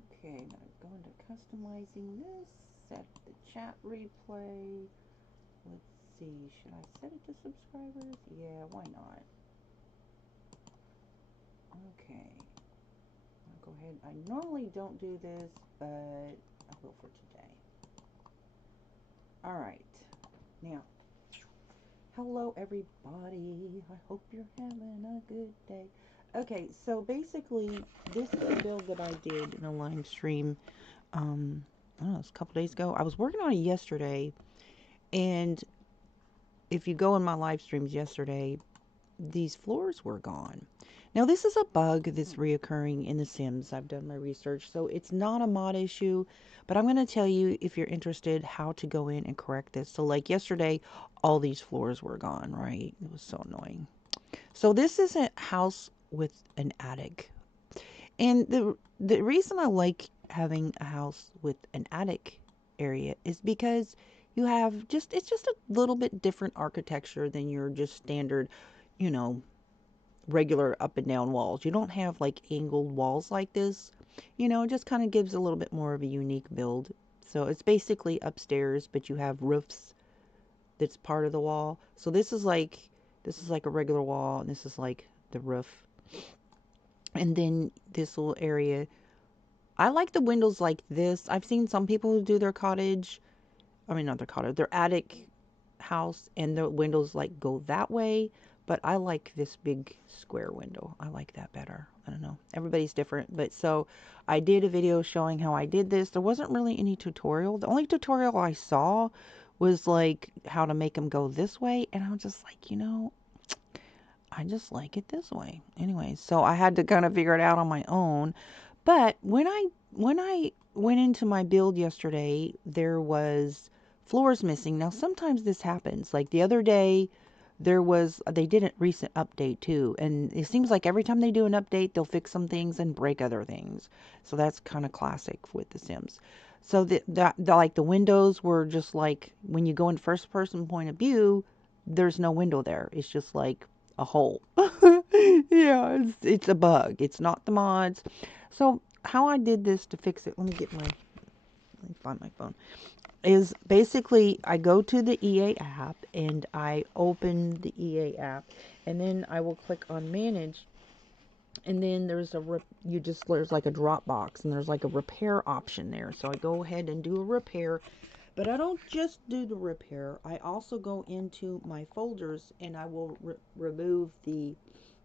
Okay, I'm gonna go into customizing this, set the chat replay. Let's see, should I set it to subscribers? Yeah, why not? Okay, I'll go ahead. I normally don't do this, but I will for today. All right, now, hello everybody. I hope you're having a good day. Okay, so basically, this is a build that I did in a live stream. I don't know, it's a couple days ago. I was working on it yesterday, and if you go in my live streams yesterday, these floors were gone. Now, this is a bug that's reoccurring in The Sims. I've done my research, so it's not a mod issue, but I'm going to tell you, if you're interested, how to go in and correct this. So, like yesterday, all these floors were gone, right? It was so annoying. So, this is a house with an attic. And the reason I like having a house with an attic area is because you have just it's just a little bit different architecture than your just standard, you know, regular up and down walls. You don't have like angled walls like this. It just kind of gives a little bit more of a unique build. So it's basically upstairs, but you have roofs that's part of the wall. So this is like a regular wall, and this is like the roof. And then this little area, I like the windows like this. I've seen some people who do their cottage, I mean, not their cottage, their attic house, and the windows like go that way. But I like this big square window. I like that better. I don't know. Everybody's different. But so I did a video showing how I did this. There wasn't really any tutorial. The only tutorial I saw was like how to make them go this way. And I'm just like, I just like it this way. Anyway, so I had to kind of figure it out on my own. But when I went into my build yesterday, there was floors missing. Now sometimes this happens. Like the other day, they did a recent update too, and it seems like every time they do an update, they'll fix some things and break other things. So that's kind of classic with The Sims. So like the windows were just like when you go in first person point of view, there's no window there. It's just like a hole. Yeah, it's a bug. It's not the mods. So how I did this to fix it, let me find my phone, is basically I go to the EA app and I open the EA app, and then I will click on manage, and then there's like a drop box, and there's like a repair option there. So I go ahead and do a repair, but I don't just do the repair. I also go into my folders and I will remove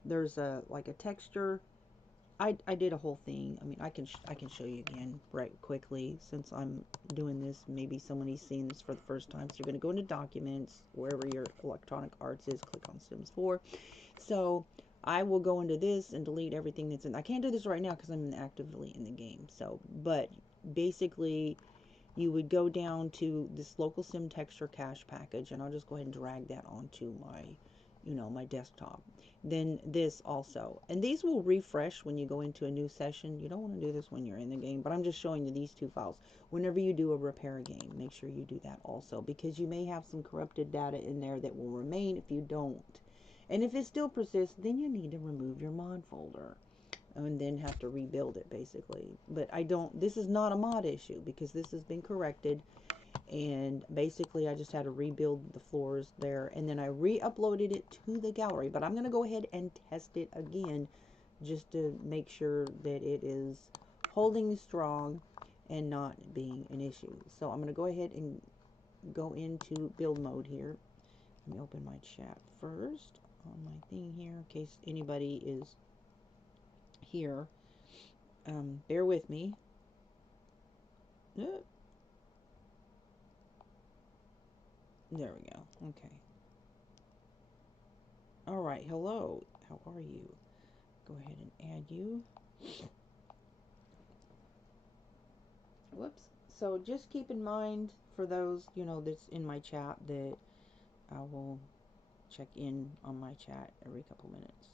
there's a like a texture. I did a whole thing. I mean, I can show you again right quickly since I'm doing this. Maybe somebody's seeing this for the first time. So you're going to go into documents, wherever your electronic arts is, click on Sims 4. So I will go into this and delete everything that's in. I can't do this right now because I'm actively in the game. So, but basically you would go down to this local sim texture cache package, and I'll just go ahead and drag that onto my desktop. Then this also, and these will refresh when you go into a new session. You don't want to do this when you're in the game, but I'm just showing you these two files. Whenever you do a repair game, make sure you do that also, because you may have some corrupted data in there that will remain if you don't. And if it still persists, then you need to remove your mod folder and then have to rebuild it basically. But this is not a mod issue because this has been corrected, and basically I just had to rebuild the floors there, and then I re-uploaded it to the gallery. But I'm going to go ahead and test it again just to make sure that it is holding strong and not being an issue. So I'm going to go ahead and go into build mode here. Let me open my chat first on my thing here in case anybody is here. Bear with me. There we go. Okay. All right. Hello. How are you? Go ahead and add you. Whoops. So just keep in mind, for those, that's in my chat, that I will check in on my chat every couple minutes.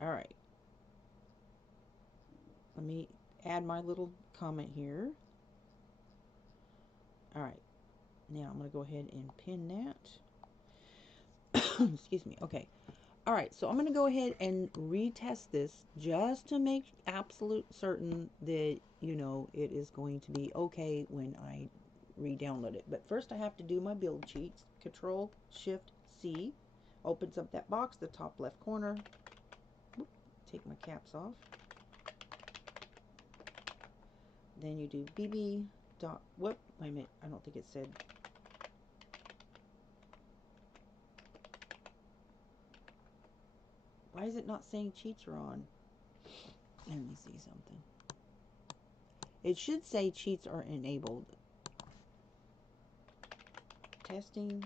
All right. Let me add my little comment here. All right. Now I'm going to go ahead and pin that. Excuse me. Okay. All right, so I'm going to go ahead and retest this just to make absolute certain that, you know, it is going to be okay when I re-download it. But first I have to do my build cheats. Control Shift C opens up that box, the top left corner. Whoop, take my caps off. Then you do BB dot, whoop, wait a minute, I don't think it said. Why is it not saying cheats are on? Let me see something. It should say cheats are enabled. Testing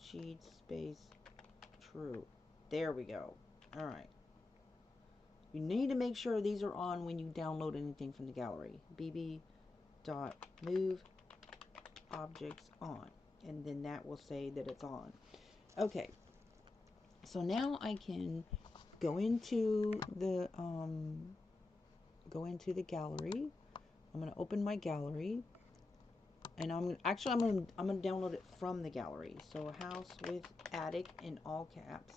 cheats space true. There we go. All right. You need to make sure these are on when you download anything from the gallery. BB dot move objects on, and then that will say that it's on. Okay. So now I can go into the gallery. I'm going to open my gallery, and I'm going to download it from the gallery. So house with attic in all caps.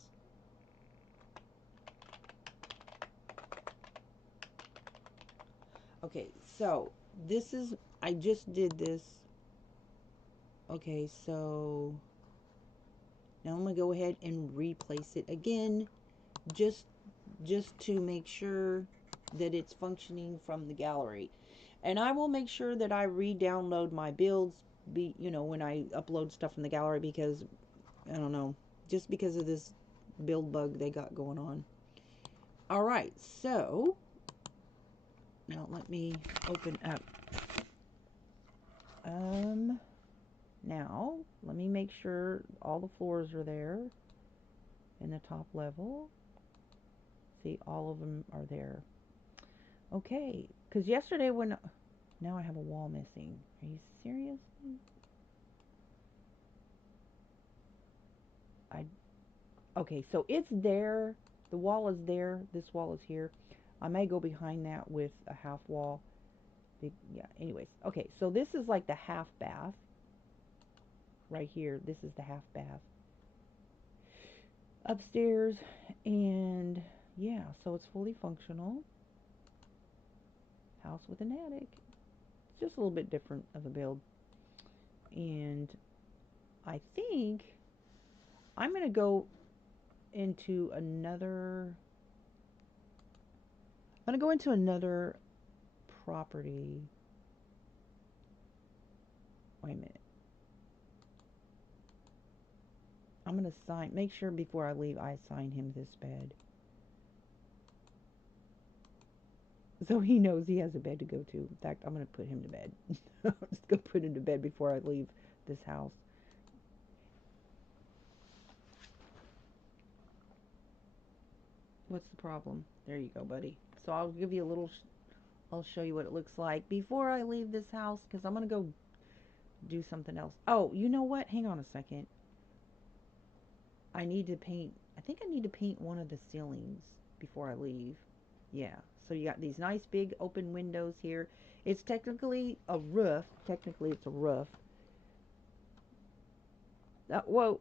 Okay, so this is, I just did this. Okay, so now I'm going to go ahead and replace it again, just to make sure that it's functioning from the gallery. And I will make sure that I re-download my builds, you know, when I upload stuff from the gallery, because I don't know, just because of this build bug they got going on. All right, so now let me open up. Now let me make sure all the floors are there in the top level. See, all of them are there. Okay, because yesterday when, now I have a wall missing. Are you serious? Okay, so it's there. The wall is there. This wall is here. I may go behind that with a half wall. Yeah, anyways. Okay, so this is like the half bath. Right here, this is the half bath. Upstairs, and yeah, so it's fully functional. House with an attic. It's just a little bit different of a build. And I think I'm going to go into another, property. Wait a minute. I'm going to make sure before I leave I assign him this bed. So he knows he has a bed to go to. In fact, I'm going to put him to bed. I'm just going to put him to bed before I leave this house. What's the problem? There you go, buddy. So I'll give you a little, I'll show you what it looks like before I leave this house, because I'm going to go do something else. Oh, you know what? Hang on a second. I need to paint, I think I need to paint one of the ceilings before I leave. Yeah, so you got these nice big open windows here. It's technically a roof. Technically it's a roof. Whoa,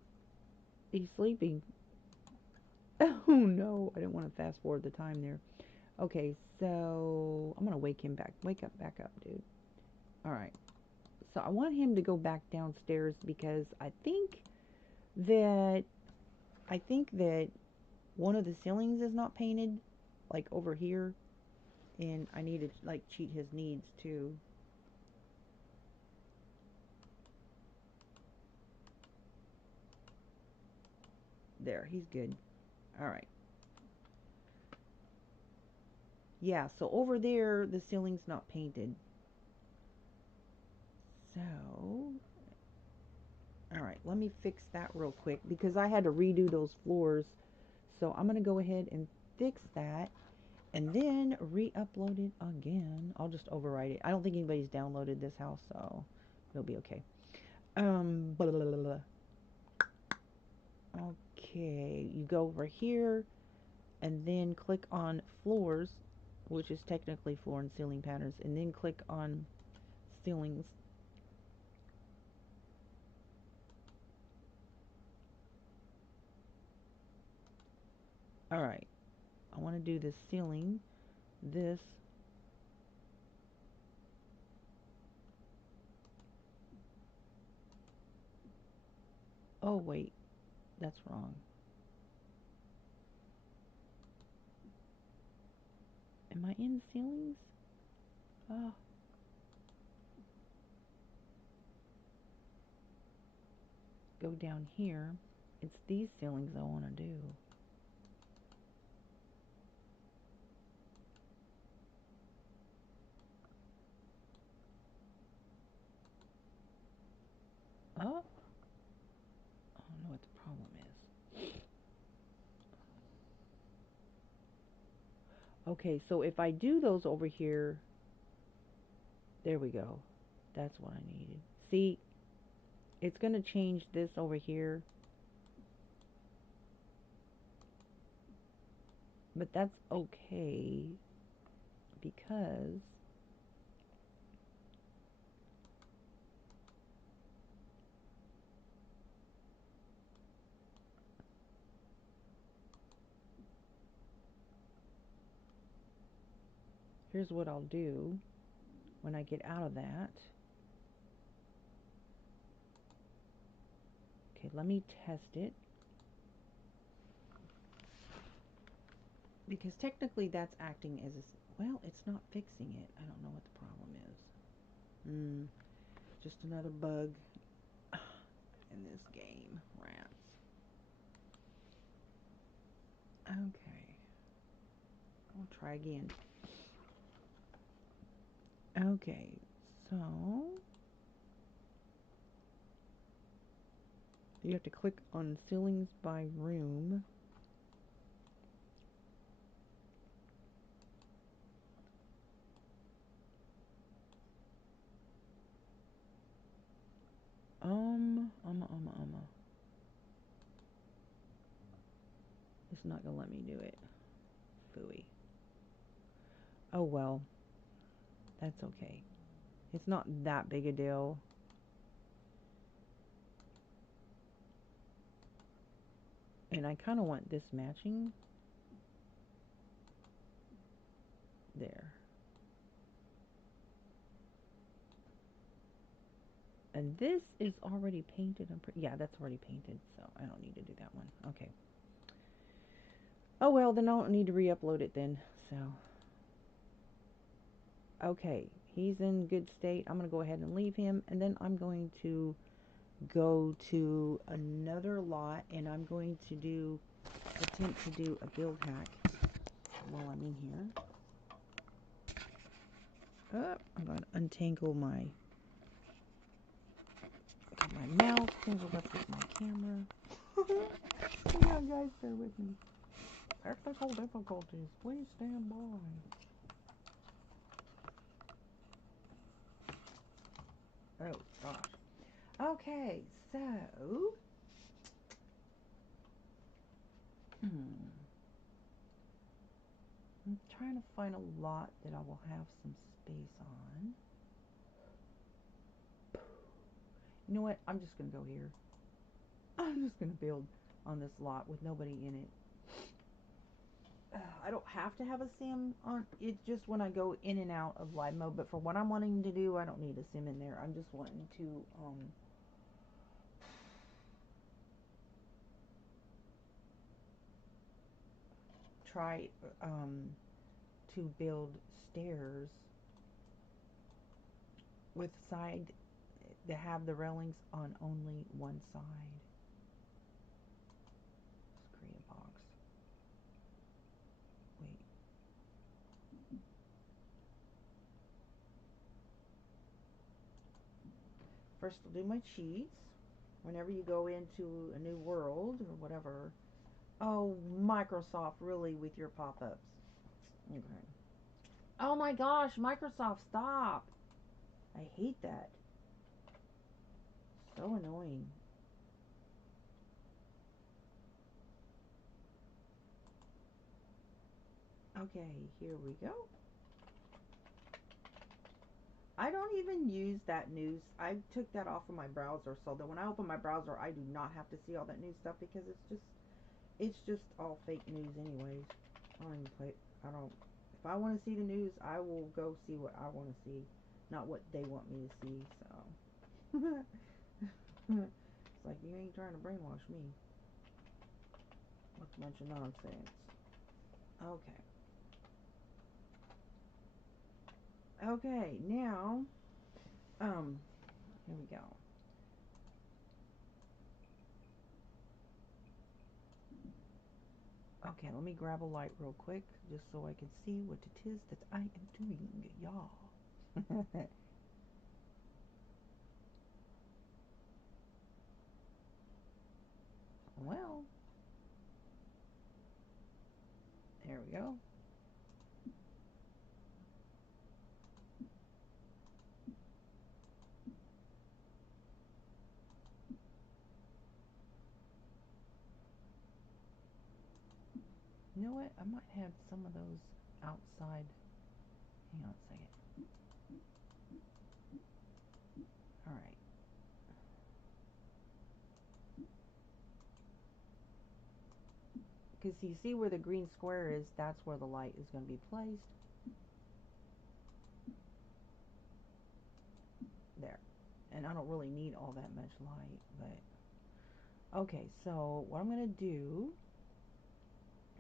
he's sleeping. Oh no, I didn't want to fast forward the time there. Okay, so I'm gonna wake him back. Wake up, back up, dude. All right. So I want him to go back downstairs because I think that one of the ceilings is not painted, like over here, and I need to like cheat his needs too. There, he's good. All right. Yeah, so over there the ceiling's not painted. So, all right, let me fix that real quick because I had to redo those floors. So I'm going to go ahead and fix that and then re-upload it again. I'll just overwrite it. I don't think anybody's downloaded this house, so it'll be okay. Blah, blah, blah, blah. Okay, you go over here and then click on floors, which is technically floor and ceiling patterns, and then click on ceilings. Alright, I want to do this ceiling. This. Oh, wait. That's wrong. Am I in ceilings? Oh. Go down here. It's these ceilings I want to do. Oh. I don't know what the problem is. Okay, so if I do those over here, there we go. That's what I needed. See, it's going to change this over here. But that's okay because here's what I'll do when I get out of that. Okay, let me test it. Because technically that's acting as a, well, it's not fixing it. I don't know what the problem is. Just another bug in this game. Rats. Okay. I'll try again. Okay, so you have to click on ceilings by room. It's not gonna let me do it. Phooey. Oh well. That's okay. It's not that big a deal. And I kind of want this matching. There. And this is already painted. Yeah, that's already painted, so I don't need to do that one. Okay. Oh well, then I don't need to re-upload it then. So. Okay, he's in good state. I'm going to go ahead and leave him, and then I'm going to go to another lot, and I'm going to attempt to do a build hack while I'm in here. I'm going to untangle my mouse, tangled up with my camera. Yeah, guys, bear with me. Technical difficulties. Please stand by. Oh, gosh. Okay, so... I'm trying to find a lot that I will have some space on. You know what? I'm just going to go here. I'm just going to build on this lot with nobody in it. I don't have to have a sim on. It's just when I go in and out of live mode. But for what I'm wanting to do, I don't need a sim in there. I'm just wanting to try to build stairs with side that have the railings on only one side. Let's create a box. Wait. First, I'll do my cheats. Whenever you go into a new world or whatever. Oh, Microsoft, really, with your pop-ups. Okay. Oh my gosh, Microsoft, stop! I hate that. So annoying. Okay, here we go. I don't even use that news. I took that off of my browser so that when I open my browser, I do not have to see all that new stuff because it's just It's just all fake news anyways. I don't even play, I don't, if I want to see the news, I will go see what I want to see, not what they want me to see, so. It's like, you ain't trying to brainwash me. What a bunch of nonsense. Okay. Okay, now, here we go. Okay, let me grab a light real quick, just so I can see what it is that I am doing, y'all. Well, there we go. You know what? I might have some of those outside. Hang on a second. Alright. Because you see where the green square is, that's where the light is going to be placed. There. And I don't really need all that much light, but... Okay, so what I'm going to do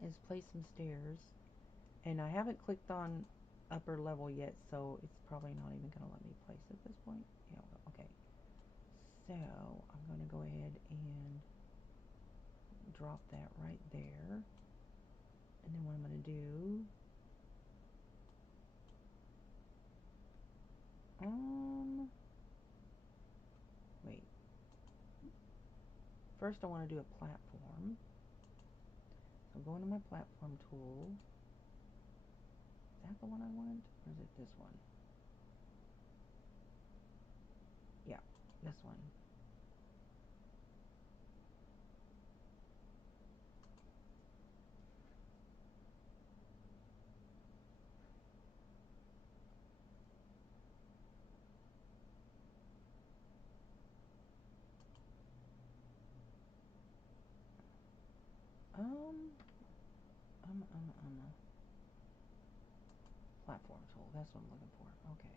is place some stairs. And I haven't clicked on upper level yet, so it's probably not even going to let me place it at this point. Yeah, okay. So, I'm going to go ahead and drop that right there. And then what I'm going to do... Wait. First I want to do a platform. So I'm going to my platform tool. Is that the one I want? Or is it this one? Yeah, this one. Platform tool. That's what I'm looking for. Okay.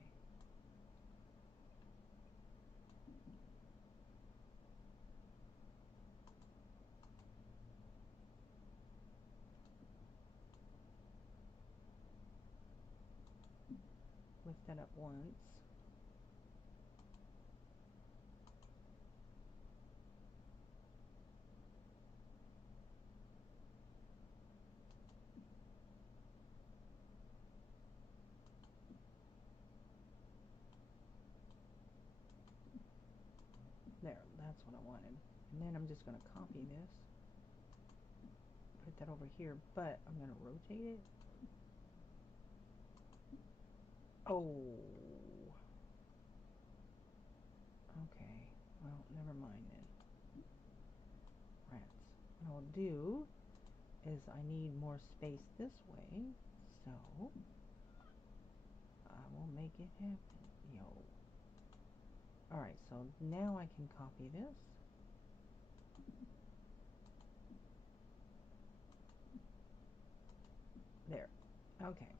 Lift that up once. There, that's what I wanted. And then I'm just going to copy this. Put that over here, but I'm going to rotate it. Oh. Okay. Well, never mind then. Rats. What I'll do is I need more space this way, so I will make it happen. Yo. Alright, so now I can copy this. There. Okay.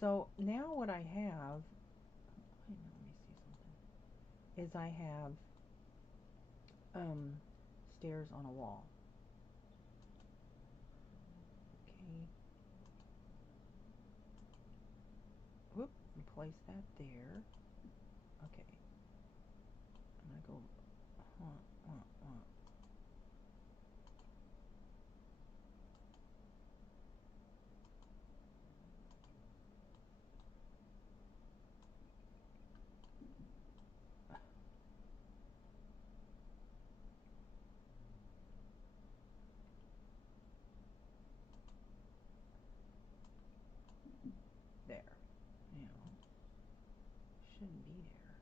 So now what I have, let me see something, is I have stairs on a wall. Okay. Whoop, and place that there. Okay. And I go, there. You know, shouldn't be there.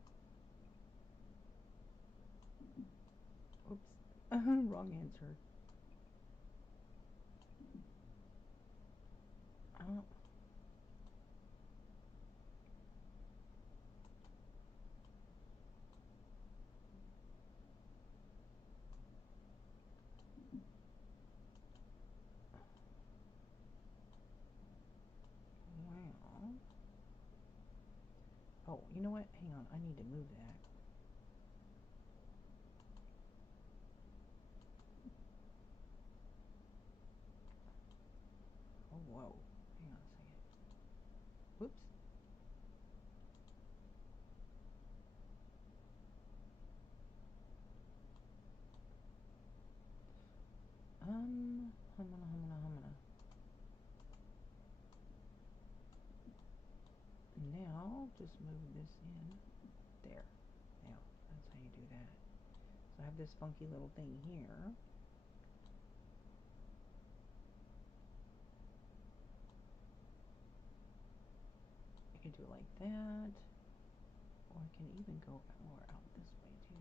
Oops. Wrong answer. Oh. You know what? Hang on. I need to move that. Oh, whoa. Hang on a second. Whoops. Humana. Now, just move this in. There. Now, that's how you do that. So I have this funky little thing here. I can do it like that. Or I can even go more out this way too.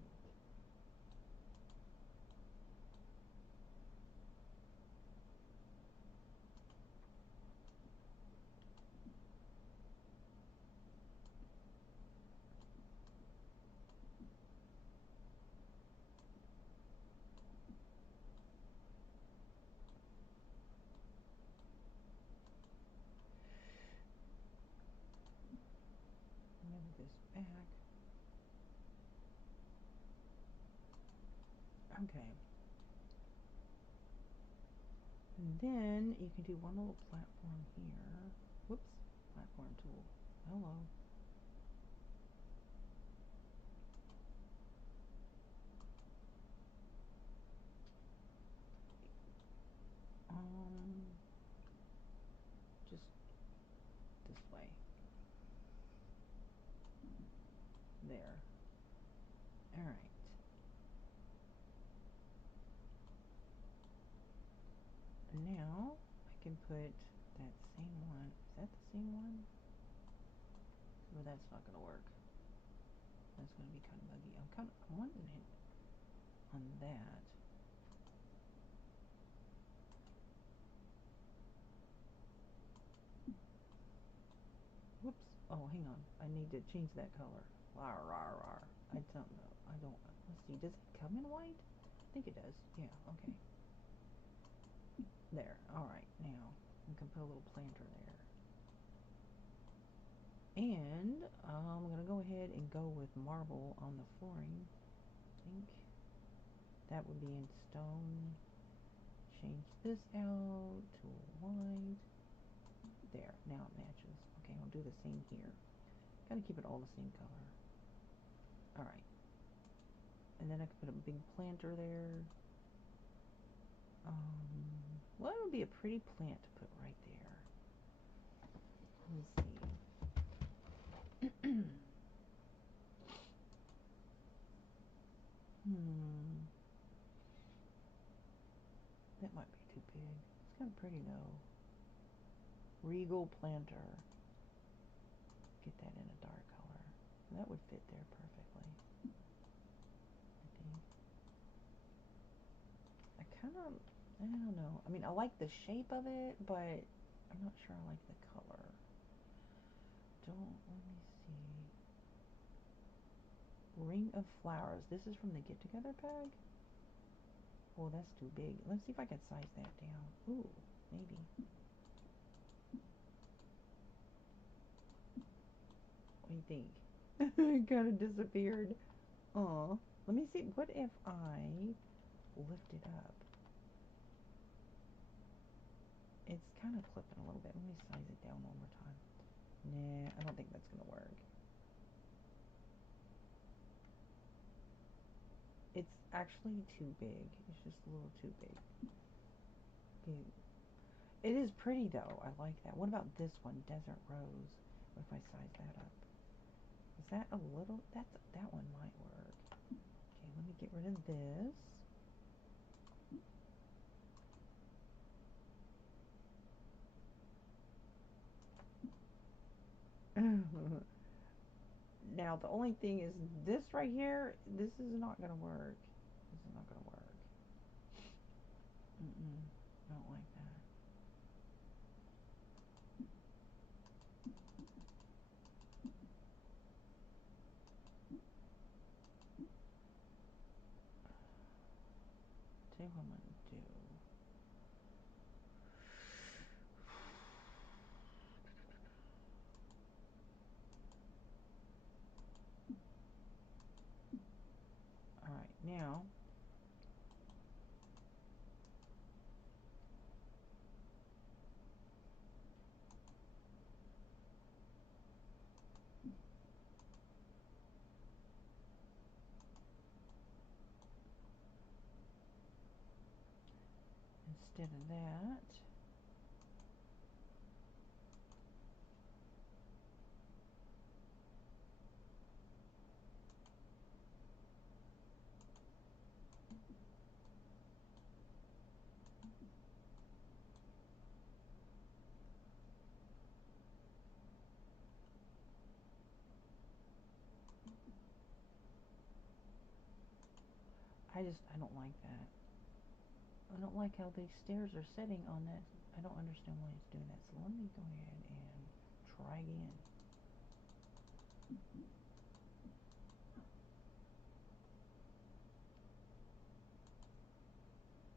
Move this back. Okay. And then you can do one little platform here. Whoops. Platform tool. Hello. Just this way. There. All right. Now I can put that same one. Is that the same one? Well, that's not going to work. That's going to be kind of buggy. I'm wanting it on that. Whoops. Oh, hang on. I need to change that color. Rawr, rawr, rawr. I don't know. I don't. Let's see. Does it come in white? I think it does. Yeah. Okay. There. All right. Now we can put a little planter there. And I'm going to go ahead and go with marble on the flooring. I think that would be in stone. Change this out to white. There. Now it matches. Okay, I'll do the same here. Gotta keep it all the same color. Alright. And then I can put a big planter there. Well, it would be a pretty plant to put right there. Let me see. That might be too big. It's kind of pretty though. Regal planter. Get that in a dark color. That would fit there perfectly. I kind of, I don't know. I mean, I like the shape of it, but I'm not sure I like the color. Let me see. Ring of Flowers. This is from the Get Together bag? Oh, that's too big. Let's see if I can size that down. Ooh, maybe. What do you think? It kind of disappeared. Aw. Let me see. What if I lift it up? It's kind of clipping a little bit. Let me size it down one more time. Nah, I don't think that's going to work. It's actually too big. It's just a little too big. Okay. It is pretty though. I like that. What about this one, Desert Rose? What if I size that up? Is that a little? That one might work. Okay, let me get rid of this. Now the only thing is this right here. This is not gonna work. This is not gonna work. I don't like that. Tell you what I'm gonna do. now instead of that, I don't like that. I don't like how the stairs are sitting on that. I don't understand why it's doing that. So let me go ahead and try again.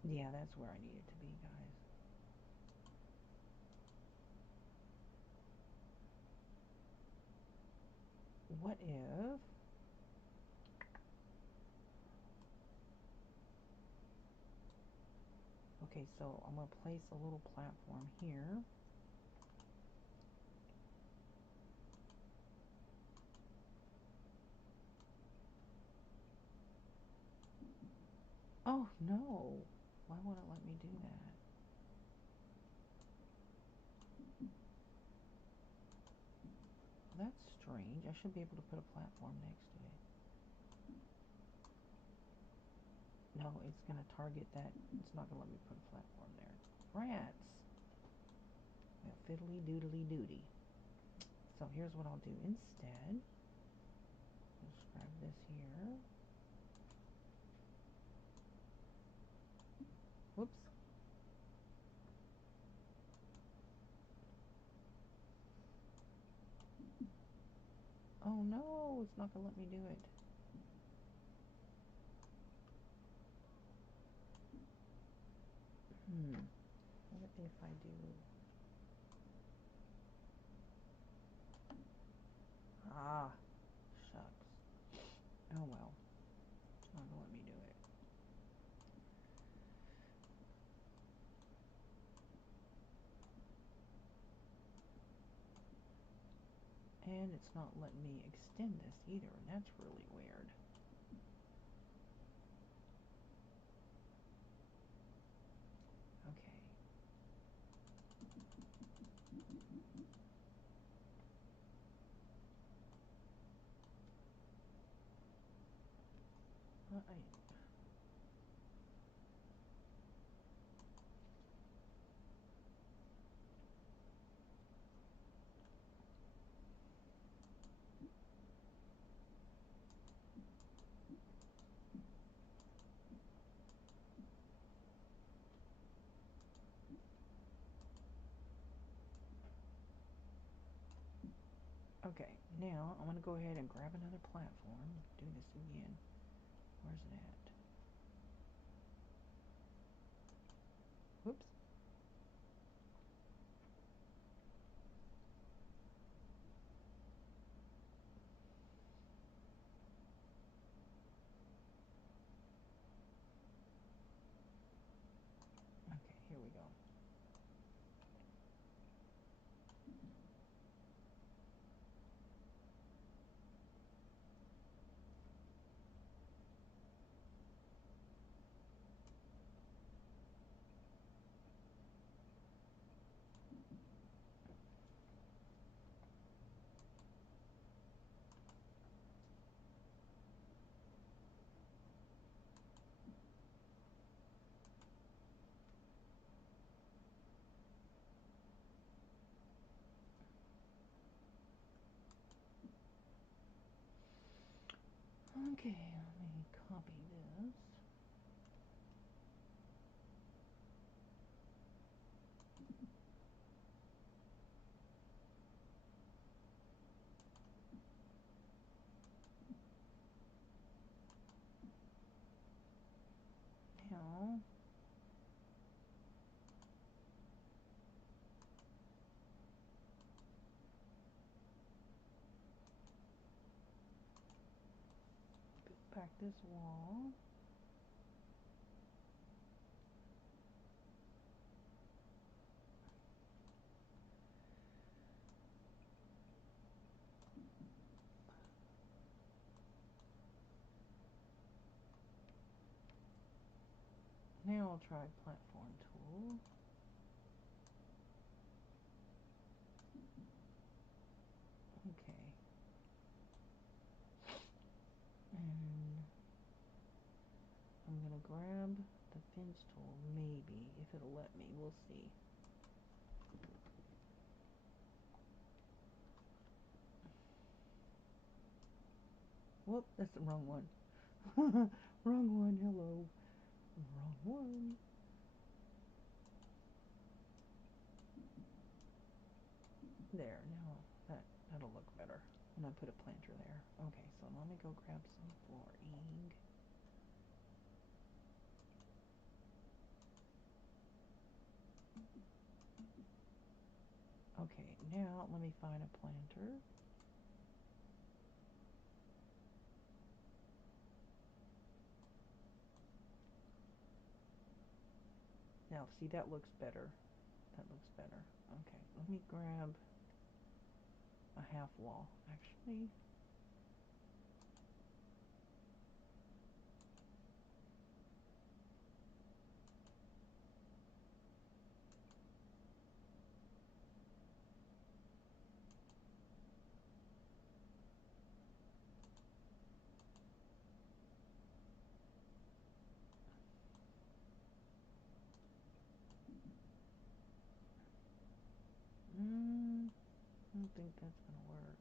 Yeah, that's where I need it to be, guys. What if... Okay, so I'm going to place a little platform here. Oh, no. Why won't it let me do that? That's strange. I should be able to put a platform next to it. No, it's going to target that. It's not going to let me put a platform there. Rats! Well, fiddly doodly doody. So here's what I'll do instead. Just grab this here. Whoops. Oh no, it's not going to let me do it. What if I do... Ah, shucks. Oh well. It's not going to let me do it. And it's not letting me extend this either, and that's really weird. Okay. Okay, now I'm going to go ahead and grab another platform. Do this again. Where's it at? Whoops. Okay, here we go. Okay, let me copy this. Now, back this wall. I'll try platform tool. Okay. And I'm gonna grab the fence tool, maybe, if it'll let me. We'll see. Whoop, that's the wrong one. Wrong one, hello. Wrong one. There, now that'll look better. And I put a planter there. Okay, so let me go grab some flooring. Okay, now let me find a planter. Now, see, that looks better. That looks better. Okay, let me grab a half wall, actually. I don't think that's gonna work.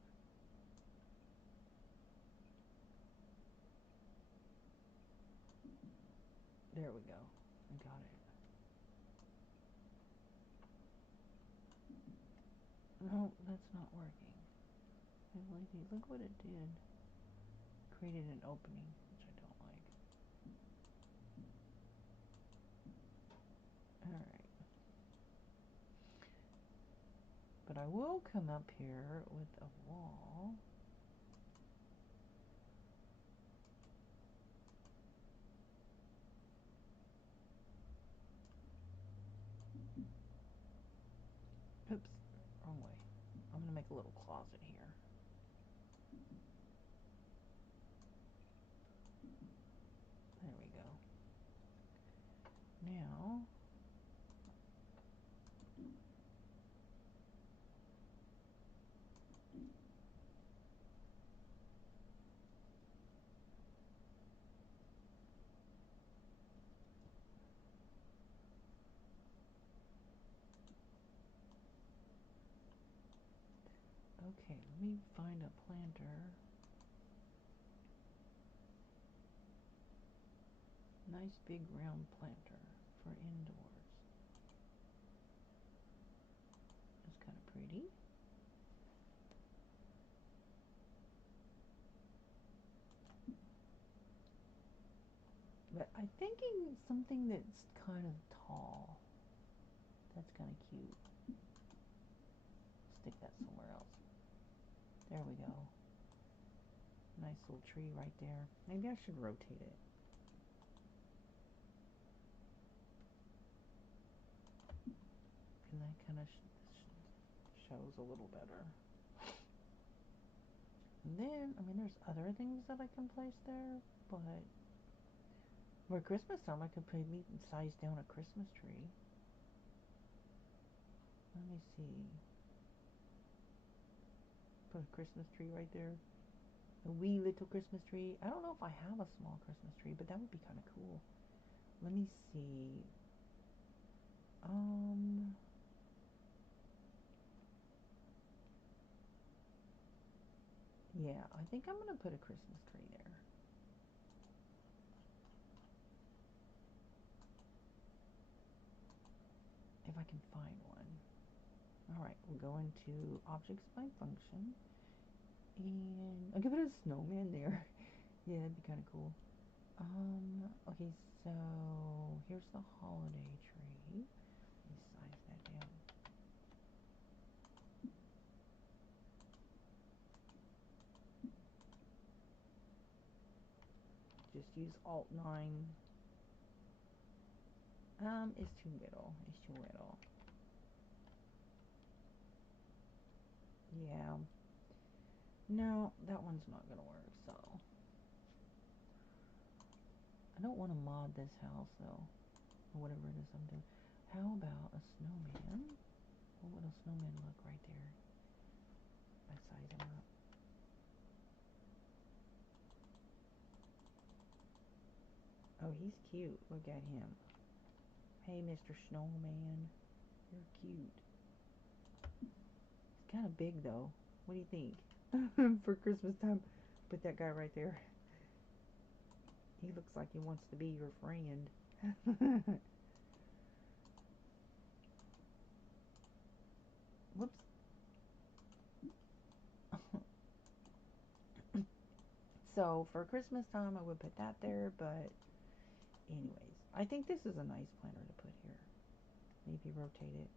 There we go. I got it. No, that's not working. Look what it did. Created an opening, which I don't like. Alright. But I will come up here with a wall. Oops, wrong way. I'm going to make a little closet here. There we go. Now, okay, let me find a planter. Nice big round planter for indoors. It's kind of pretty. But I'm thinking something that's kind of tall. That's kind of cute. Stick that somewhere else. There we go. Nice little tree right there. Maybe I should rotate it. And that kind of shows a little better. And then, I mean, there's other things that I can place there, but for Christmas time, I could maybe size down a Christmas tree. Let me see. Put a Christmas tree right there. A wee little Christmas tree. I don't know if I have a small Christmas tree, but that would be kind of cool. Let me see. Yeah, I think I'm gonna put a Christmas tree there. If I can find one. Alright, we'll go into objects by function. And I'll give it a snowman there. Yeah, that'd be kind of cool. Okay, so here's the holiday tree. Let me size that down. Just use Alt-9. It's too little. It's too little. Yeah. No, that one's not gonna work, so. I don't want to mod this house, though. or whatever it is I'm doing. How about a snowman? What would a snowman look right there? I size him up. Oh, he's cute. Look at him. Hey, Mr. Snowman. You're cute. He's kind of big, though. What do you think? For Christmas time, put that guy right there. He looks like he wants to be your friend. Whoops. So, for Christmas time, I would put that there, but anyways. I think this is a nice planner to put here. Maybe rotate it.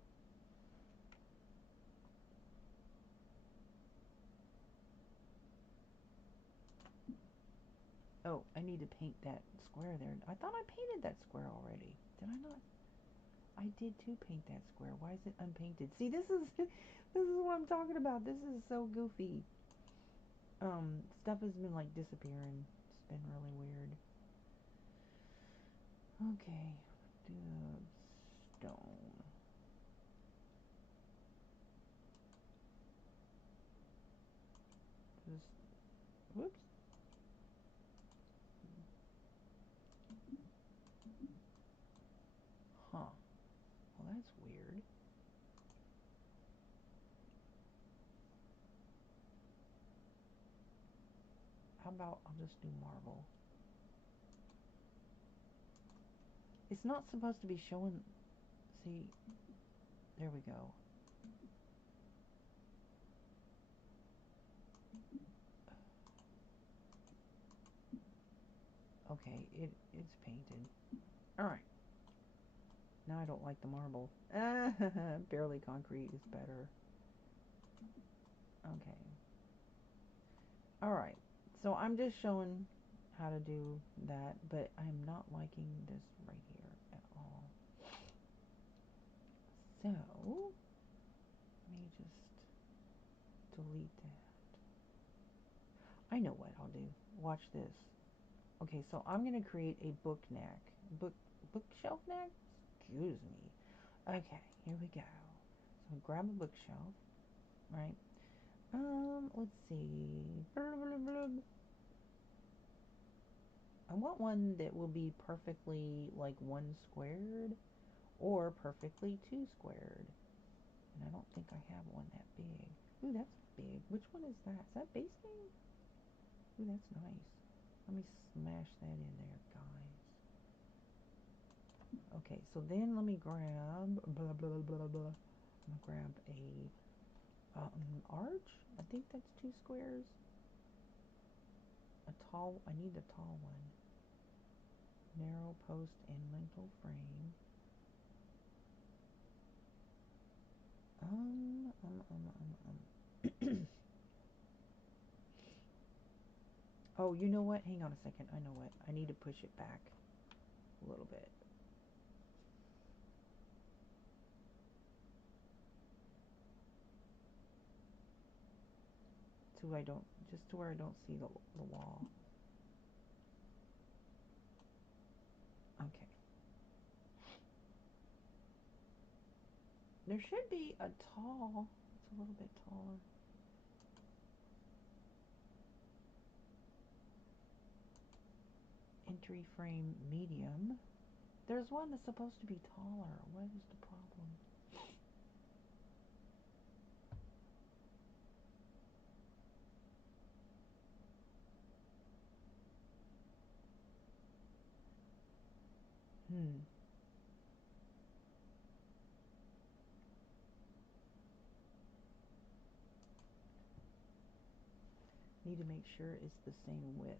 Oh, I need to paint that square there. I thought I painted that square already. Did I not? I did too paint that square. Why is it unpainted? See, this is this is what I'm talking about. This is so goofy. Stuff has been like disappearing. It's been really weird. Okay, do stone. Just whoops. Huh. Well, that's weird. How about I'll just do marble? It's not supposed to be showing. See, there we go. Okay, it's painted. All right. Now I don't like the marble. Barely concrete is better. Okay. All right. So I'm just showing how to do that, but I'm not liking this right here at all. So let me just delete that. I know what I'll do. Watch this. Okay, so I'm gonna create a book knack. Bookshelf knack? Excuse me. Okay, here we go. So grab a bookshelf, right? Let's see. I want one that will be perfectly like 1 squared or perfectly 2 squared. And I don't think I have one that big. Ooh, that's big. Which one is that? Is that basting? Ooh, that's nice. Let me smash that in there, guys. Okay, so then let me grab blah blah blah blah. I'm gonna grab a arch. I think that's 2 squares. I need a tall one. Narrow post and lintel frame. Um, um, um, um, um. Oh, you know what? Hang on a second. I know what. I need to push it back a little bit. Just to where I don't see the wall. Okay. There should be a tall. It's a little bit taller. Entry frame medium. There's one that's supposed to be taller. What is the problem? Hmm. Need to make sure it's the same width.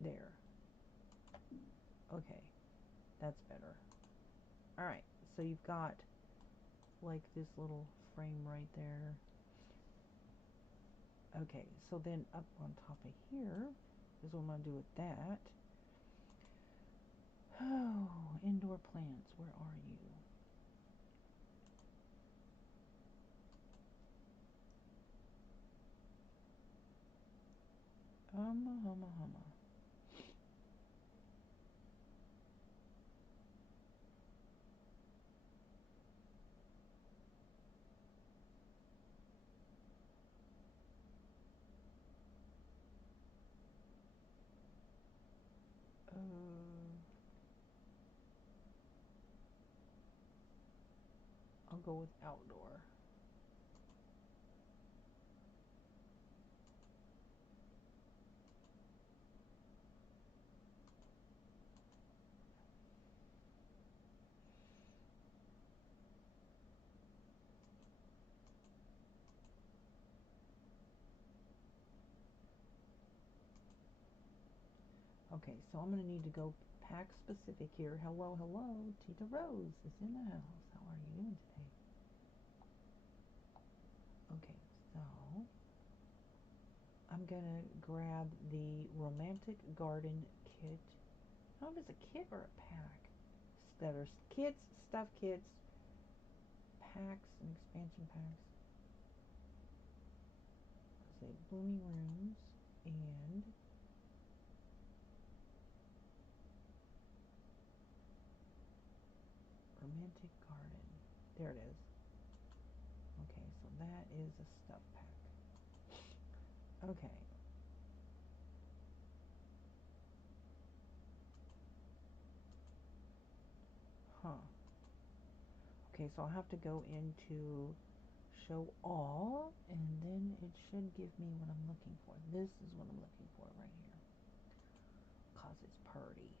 There. Okay. That's better. Alright. So you've got like this little frame right there. Okay. So then up on top of here is what I'm going to do with that. Oh, indoor plants. Where are you? Humma, humma, humma. I'll go with outdoor. Okay, so I'm going to need to go pack specific here. Hello, hello, Tita Rose is in the house. How are you doing today? Okay, so I'm going to grab the Romantic Garden kit. I don't know if it's a kit or a pack. That are kits, stuff kits, packs, and expansion packs. Let's say Blooming Rooms and Romantic Garden. There it is. Okay, so that is a stuff pack. Okay. Huh. Okay, so I'll have to go into show all, and then it should give me what I'm looking for. This is what I'm looking for right here. Because it's pretty.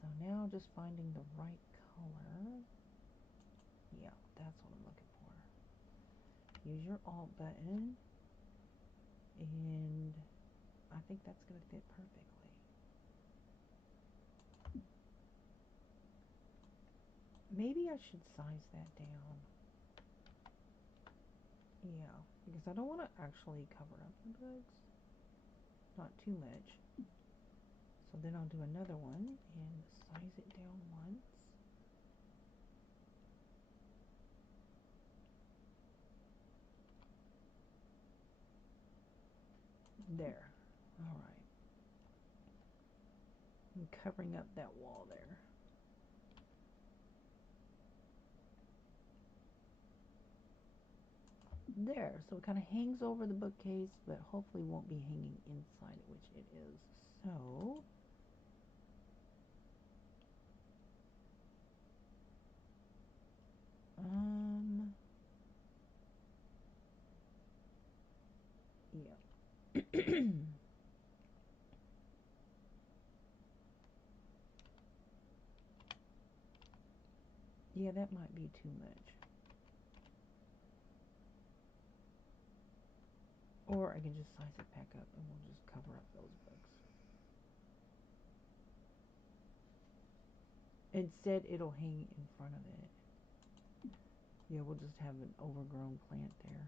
So now just finding the right color. Yeah, that's what I'm looking for. Use your alt button, and I think that's going to fit perfectly. Maybe I should size that down. Yeah, because I don't want to actually cover up the books. Not too much. So then I'll do another one and size it down once. There. All right. I'm covering up that wall there. There. So it kind of hangs over the bookcase, but hopefully won't be hanging inside it, which it is. So yeah. Yeah, that might be too much. Or I can just size it back up and we'll just cover up those books. Instead, it'll hang in front of it. Yeah, we'll just have an overgrown plant there.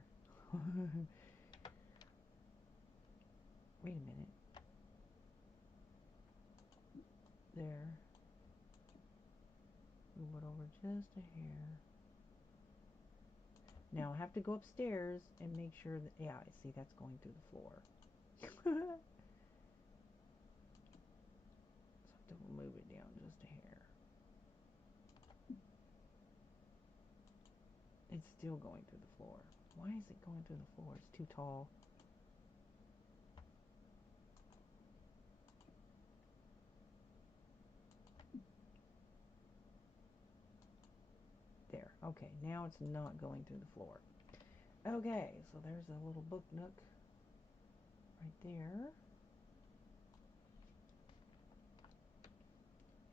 Wait a minute. There. Move it over just a hair. Now I have to go upstairs and make sure that, yeah, I see that's going through the floor. So I have to move it down just a hair. It's still going through the floor. Why is it going through the floor? It's too tall. There. Okay, now it's not going through the floor. Okay, so there's a little book nook right there.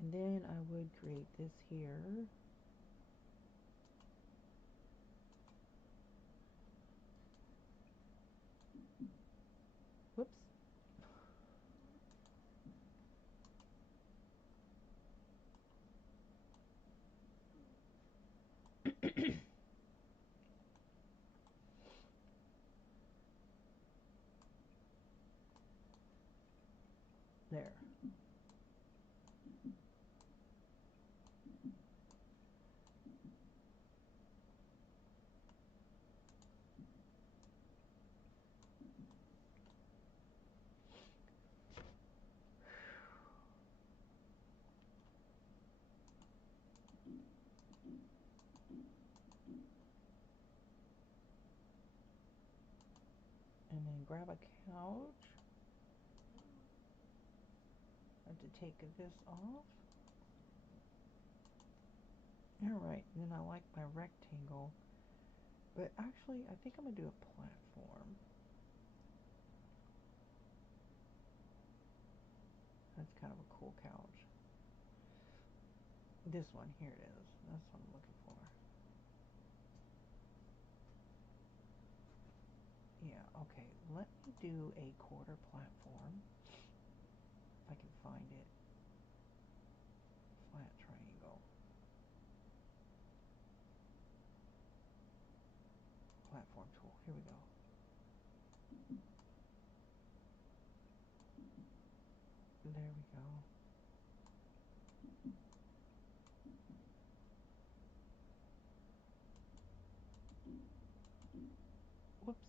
And then I would create this here. Whoops. There. And then grab a couch. I have to take this off. Alright, then I like my rectangle. But actually, I think I'm going to do a platform. That's kind of a cool couch. This one, here it is. That's what I'm looking for. Yeah, okay. Let me do a quarter platform. If I can find it. Flat triangle. Platform tool. Here we go. There we go. Whoops.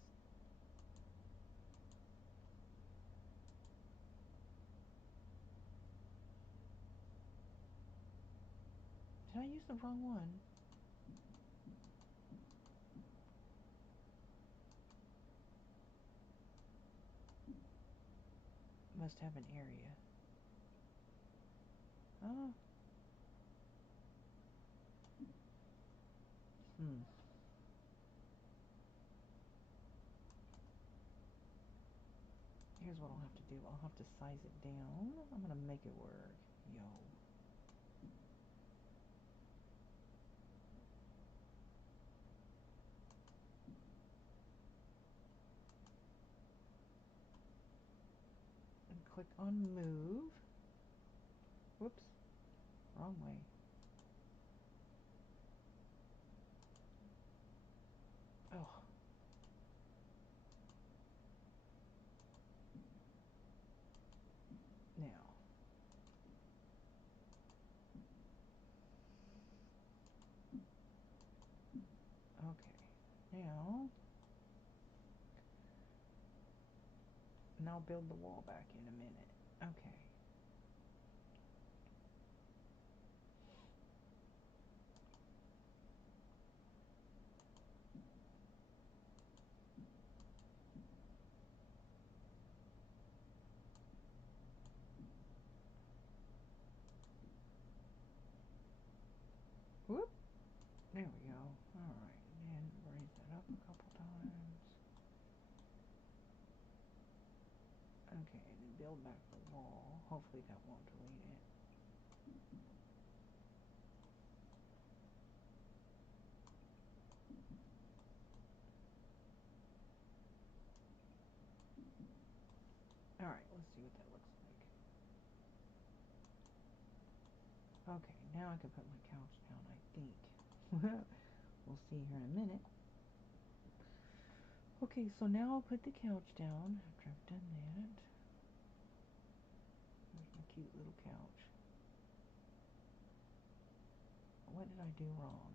Did I use the wrong one? Must have an area. Oh. Here's what I'll have to do. I'll have to size it down. I'm gonna make it work. Yo. And click on move. Whoops. Wrong way. Oh. Now. Okay. Now I'll build the wall back in a minute. Okay. Whoop. There we go. Alright. And raise that up a couple times. Okay, and then build back the wall. Hopefully that won't delete it. Alright, let's see what that looks like. Okay, now I can put my couch down, I think. We'll see here in a minute. Okay, so now I'll put the couch down after I've done that. There's my cute little couch. What did I do wrong?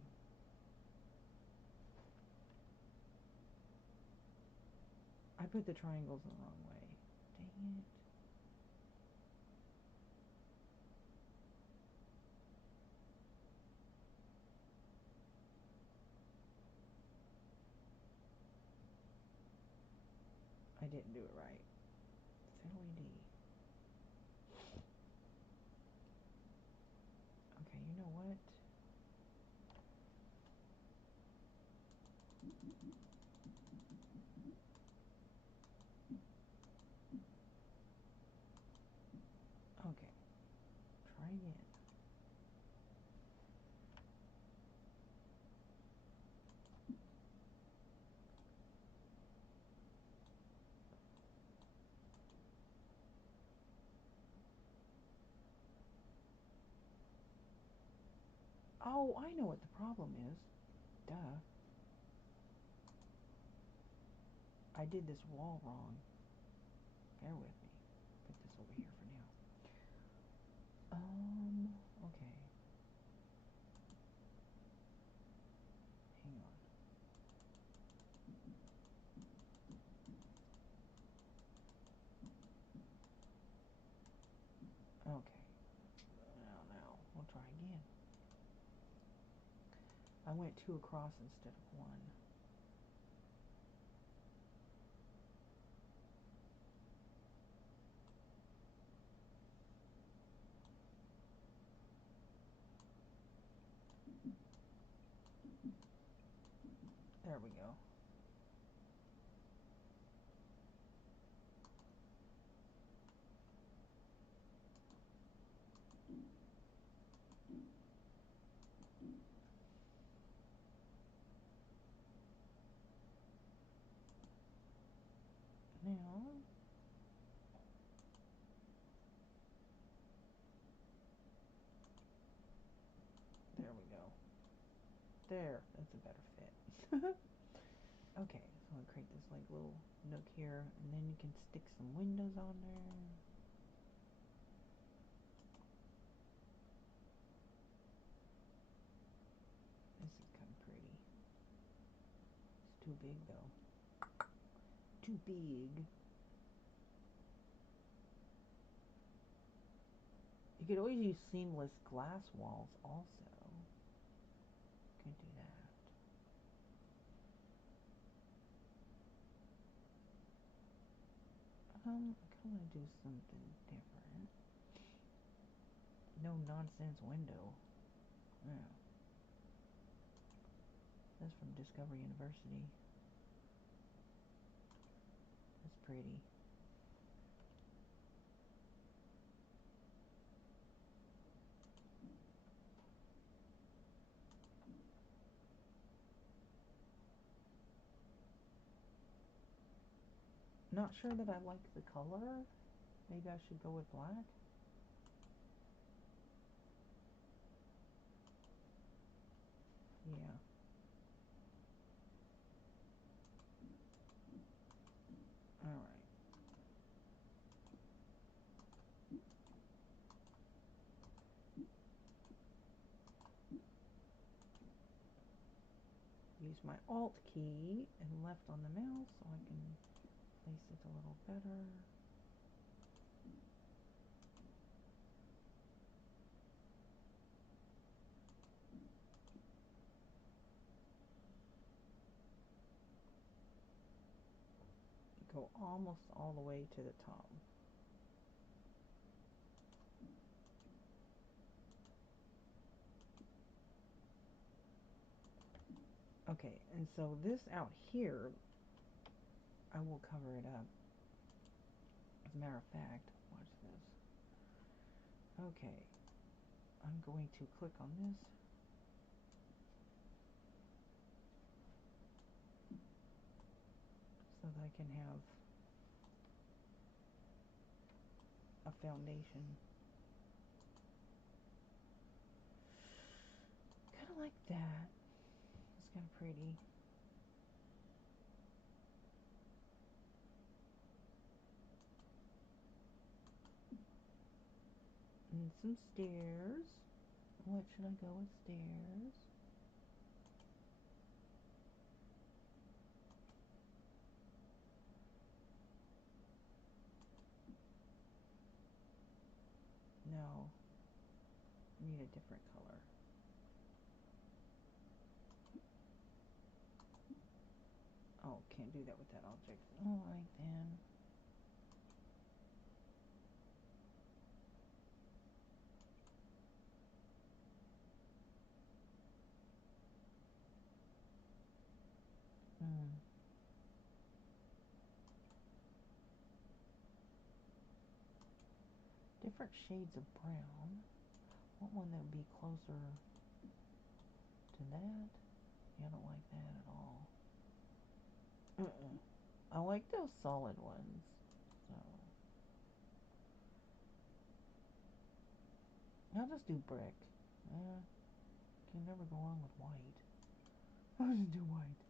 I put the triangles the wrong way. Dang it. I didn't do it right. Silly D. Okay, you know what? Okay, try again. Oh, I know what the problem is. Duh. I did this wall wrong. Bear with me. Put this over here for now. Okay. Hang on. Okay. Now, we'll try again. I went 2 across instead of 1. There we go. Now, there we go. There, that's a better fit. Okay, so I'm gonna create this like little nook here, and then you can stick some windows on there. This is kind of pretty. It's too big though. Too big. You could always use seamless glass walls also. You could do that. I kind of want to do something different. No nonsense window. Yeah. That's from Discovery University. That's pretty. Not sure that I like the color. Maybe I should go with black. Yeah. Alright. Use my Alt key and left on the mouse so I can place it a little better. Go almost all the way to the top. Okay, and so this out here, I will cover it up. As a matter of fact, watch this. Okay, I'm going to click on this. So that I can have a foundation. Kind of like that. It's kind of pretty. And some stairs. What should I go with stairs? No. I need a different color. Oh, can't do that with that object. Alright then. Different shades of brown. Want one that would be closer to that. Yeah, I don't like that at all. I like those solid ones. So I'll just do brick. Can never go wrong with white. I'll just do white.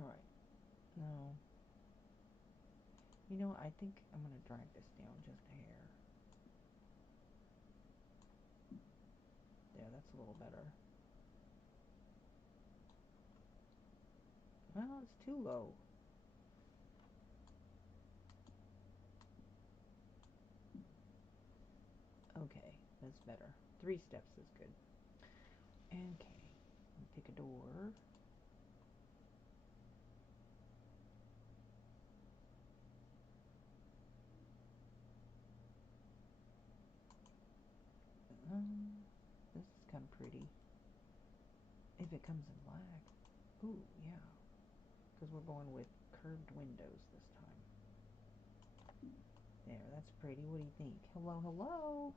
Alright. Now, you know, I think I'm going to drag this down just a hair. Yeah, that's a little better. Well, it's too low. Okay, that's better. 3 steps is good. Okay, pick a door. kind of pretty. If it comes in black. Ooh, yeah. Because we're going with curved windows this time. There, that's pretty. What do you think? Hello, hello?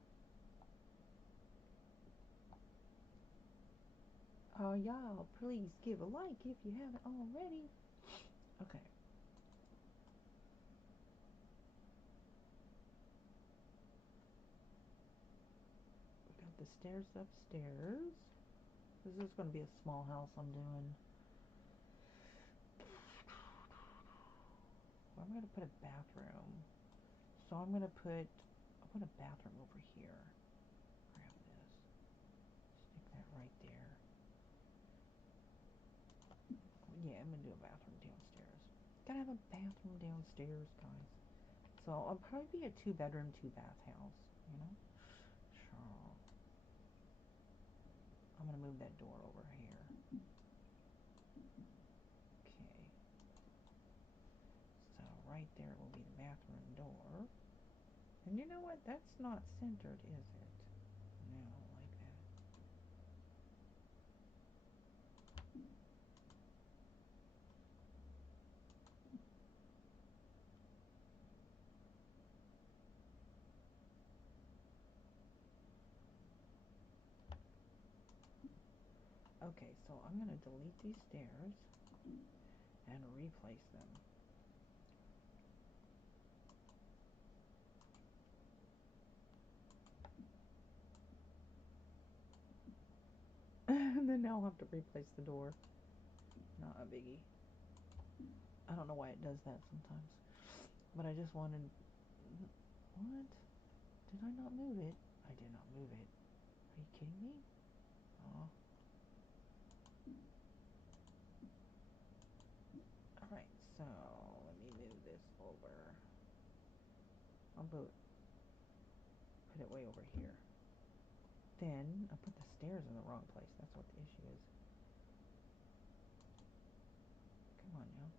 Oh, y'all, please give a like if you haven't already. Okay. We got the stairs upstairs. This is going to be a small house I'm doing. I'm going to put a bathroom. So I'm going to put a bathroom over here. Grab this. Stick that right there. Yeah, I'm going to do a bathroom downstairs. Gotta have a bathroom downstairs, guys. So I'll probably be a 2-bedroom, 2-bath house, you know? Sure. I'm going to move that door over here. Okay. So right there will be the bathroom door. And you know what? That's not centered, is it? No, I don't like that. Okay, so I'm going to delete these stairs and replace them. And then now I'll have to replace the door. Not a biggie. I don't know why it does that sometimes. But I just wanted... What? Did I not move it? I did not move it. Are you kidding me? Oh. Alright, so let me move this over. I'll put it way over here. Then I put the stairs in the wrong place. That's what the issue is. Come on now.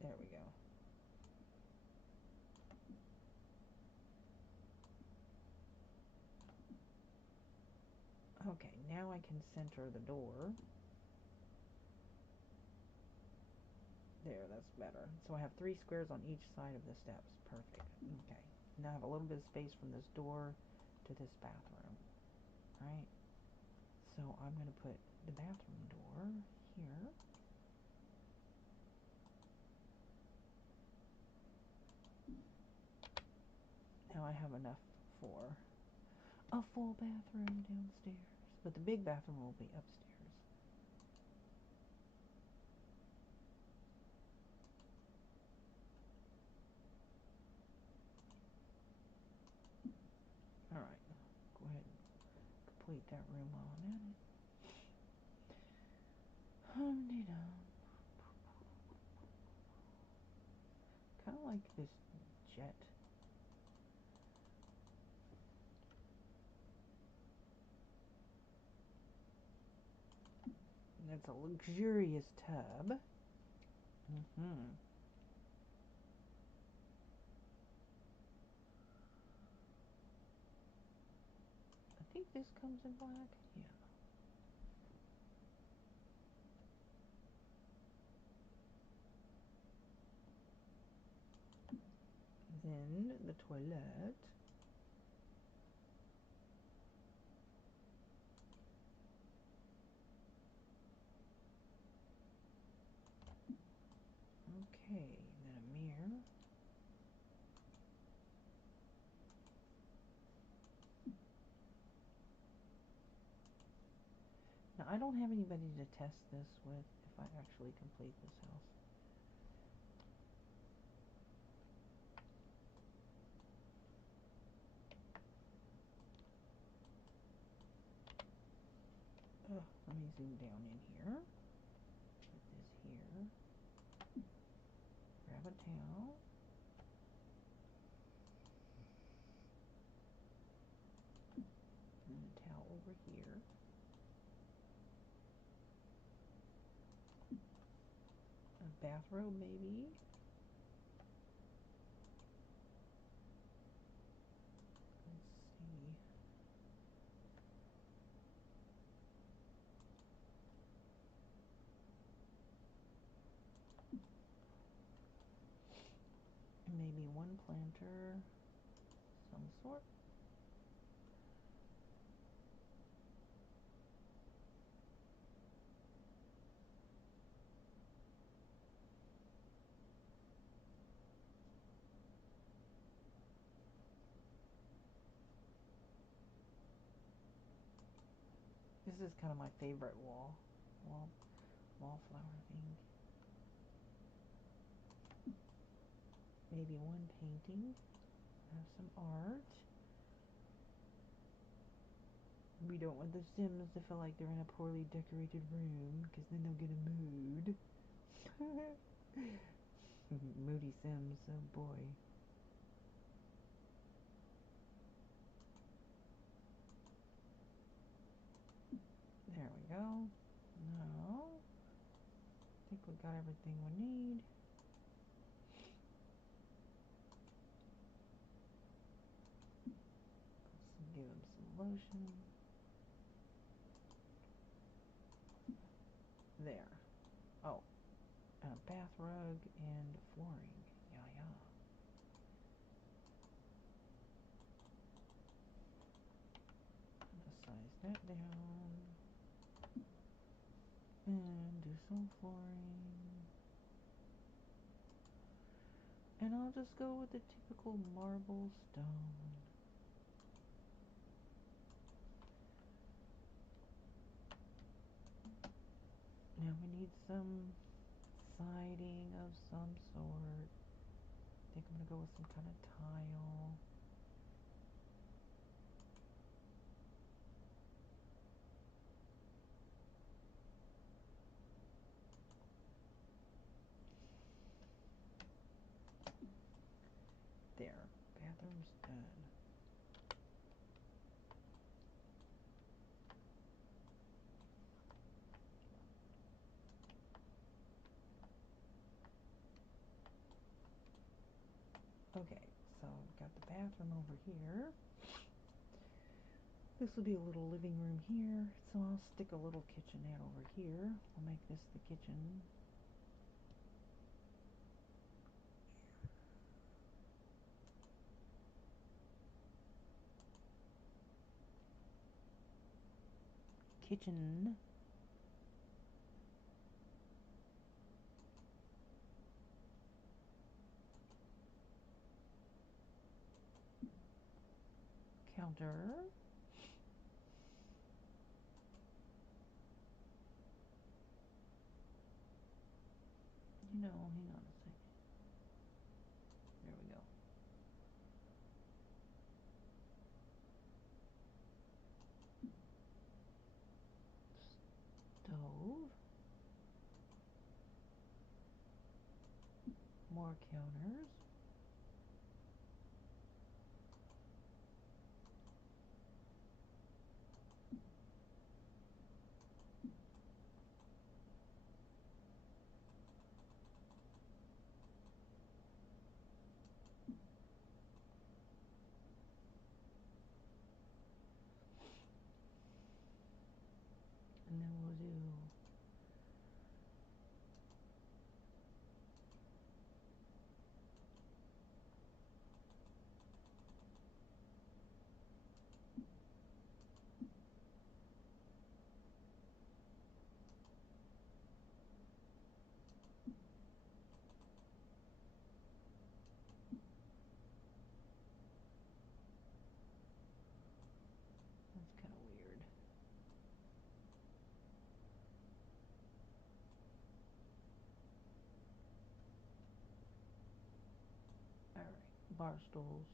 There we go. Okay, now I can center the door. There, that's better. So I have 3 squares on each side of the steps. Perfect. Okay. Now I have a little bit of space from this door to this bathroom. Right? So I'm going to put the bathroom door here. Now I have enough for a full bathroom downstairs. But the big bathroom will be upstairs. Alright. Go ahead and complete that room while I'm at it. Hum-dee-dum. Kind of like this jet. And it's a luxurious tub. Mm-hmm. I think this comes in black. Yeah. Then the toilet. Okay, then a mirror. Now I don't have anybody to test this with if I actually complete this house. Let me zoom down in here. Put this here. Grab a towel. And a towel over here. A bathrobe maybe. planter, some sort. This is kind of my favorite wallflower thing. Maybe one painting, have some art. We don't want the Sims to feel like they're in a poorly decorated room, because then they'll get a mood. Moody Sims, oh boy. There we go. Now, I think we got everything we need. Let's give them some lotion. There. Oh, a bath rug and flooring. Yeah. Let's size that down. And do some flooring. And I'll just go with the typical marble stone. Now we need some siding of some sort. I think I'm going to go with some kind of tile. There, bathroom's done. Okay, so I've got the bathroom over here. This will be a little living room here, so I'll stick a little kitchenette over here. We'll make this the kitchen. Kitchen. Counter. Hang on a second. There we go. Stove. More counters. And then we'll do that's kind of weird. Alright, bar stools.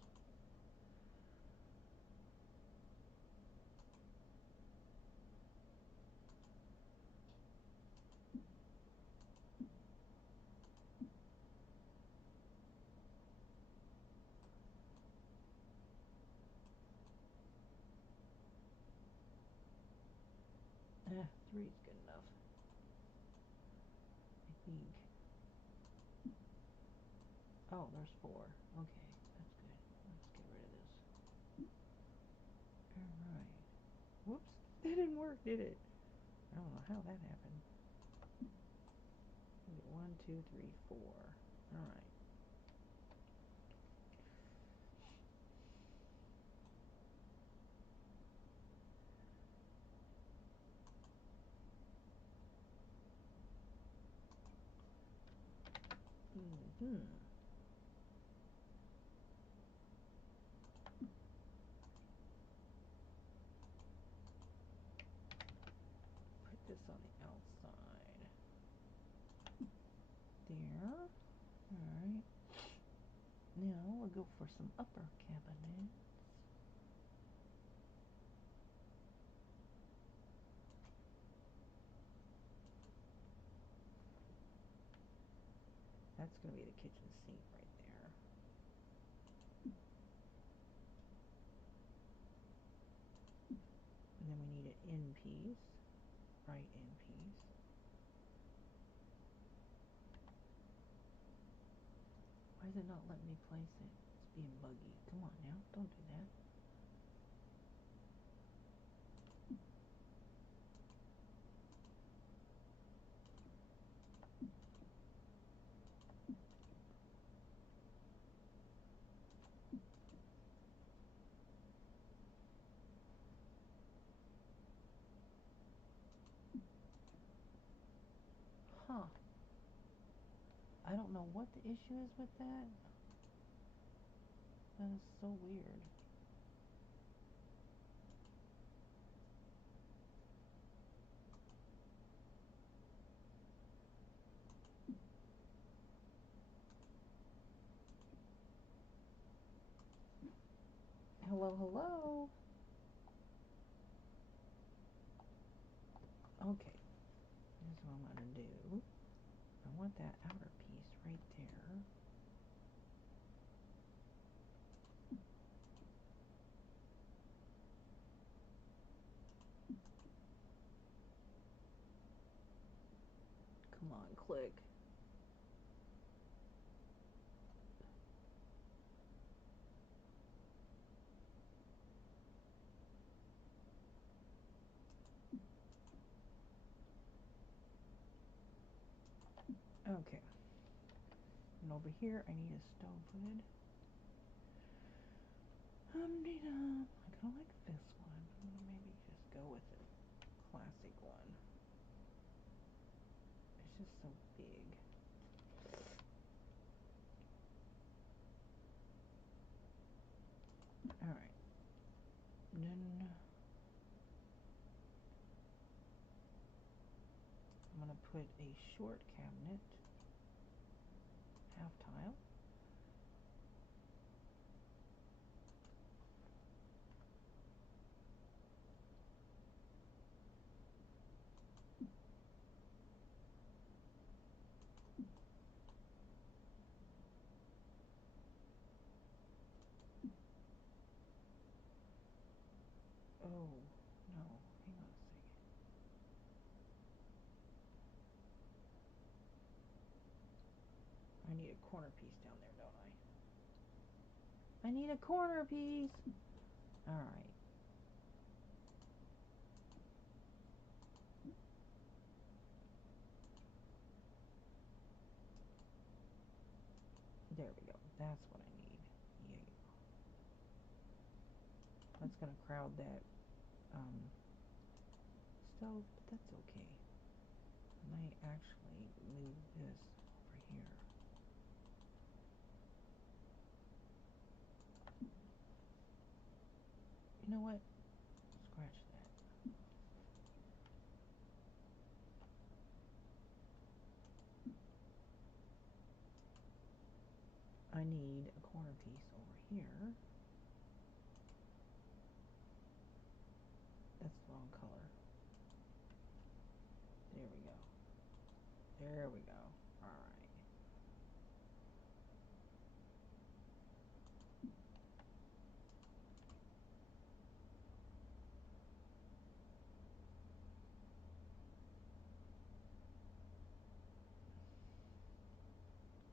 Three's good enough, I think. Oh, there's four. Okay, that's good. Let's get rid of this. Alright. Whoops. That didn't work, did it? I don't know how that happened. One, two, three, four. Alright. Hmm. Put this on the outside. There. Alright. Now we'll go for some upper cabinets. That's going to be the kitchen sink right there. And then we need an end piece. Right end piece. Why is it not letting me place it? It's being buggy. Come on now. Don't do that. Huh. I don't know what the issue is with that. That is so weird. Hello, hello. Okay. Here's what I'm going to do. I want that outer piece right there. Come on, click. Okay. And over here, I need a stove hood. I kind of like this one. Maybe just go with the classic one. It's just so big. Alright. Then I'm going to put a short cabinet, half tile. Oh, no. Hang on a second. I need a corner piece down there, don't I? I need a corner piece. Alright. There we go. That's what I need. Yeah. That's going to crowd that stove, but that's okay. I might actually move this over here. You know what? Scratch that. I need a corner piece over here. That's the wrong color. There we go. There we go. Alright.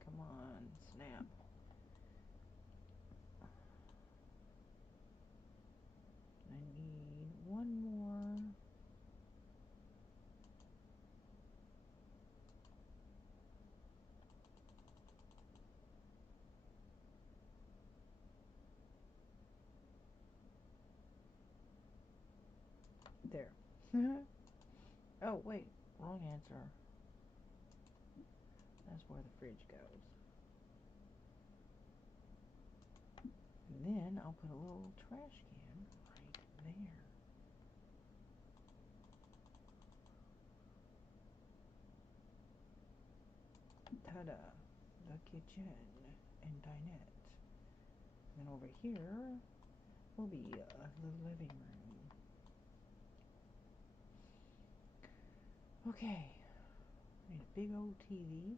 Come on, snap. I need one more. There. Oh, wait. Wrong answer. That's where the fridge goes. I'll put a little trash can right there. Ta-da! The kitchen and dinette. And over here will be the living room. Okay, need a big old TV.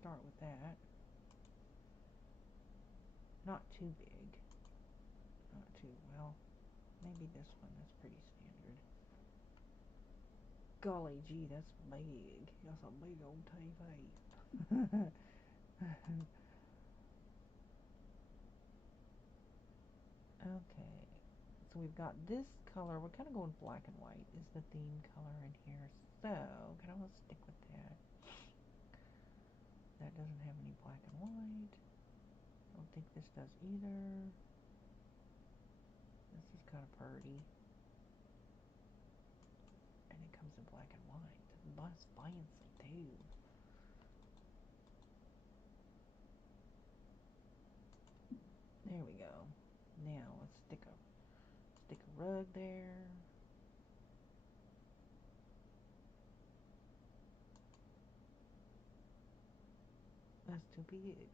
Start with that. Not too big. Not too, well, maybe this one. That's pretty standard. Golly gee, that's big. That's a big old TV. Okay, so we've got this color. We're kind of going black and white is the theme color in here. So, kind of want to stick with that. That doesn't have any black and white. I don't think this does either. This is kind of pretty. And it comes in black and white. That's fancy too. There we go. Now let's stick a rug there. That's too big.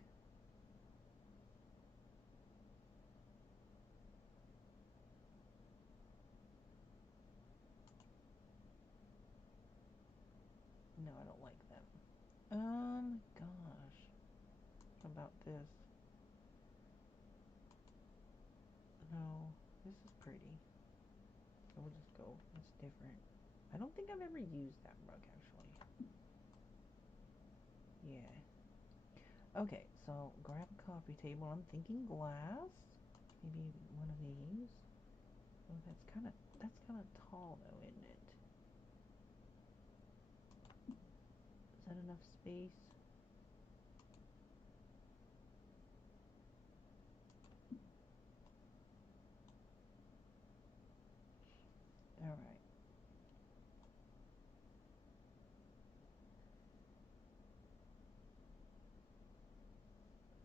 No, I don't like them. Gosh. What about this? No, this is pretty. So we'll just go. It's different. I don't think I've ever used that rug actually. Yeah. Okay, so grab a coffee table. I'm thinking glass. Maybe one of these. Oh, that's kind of tall though, isn't it? Is that enough space? All right.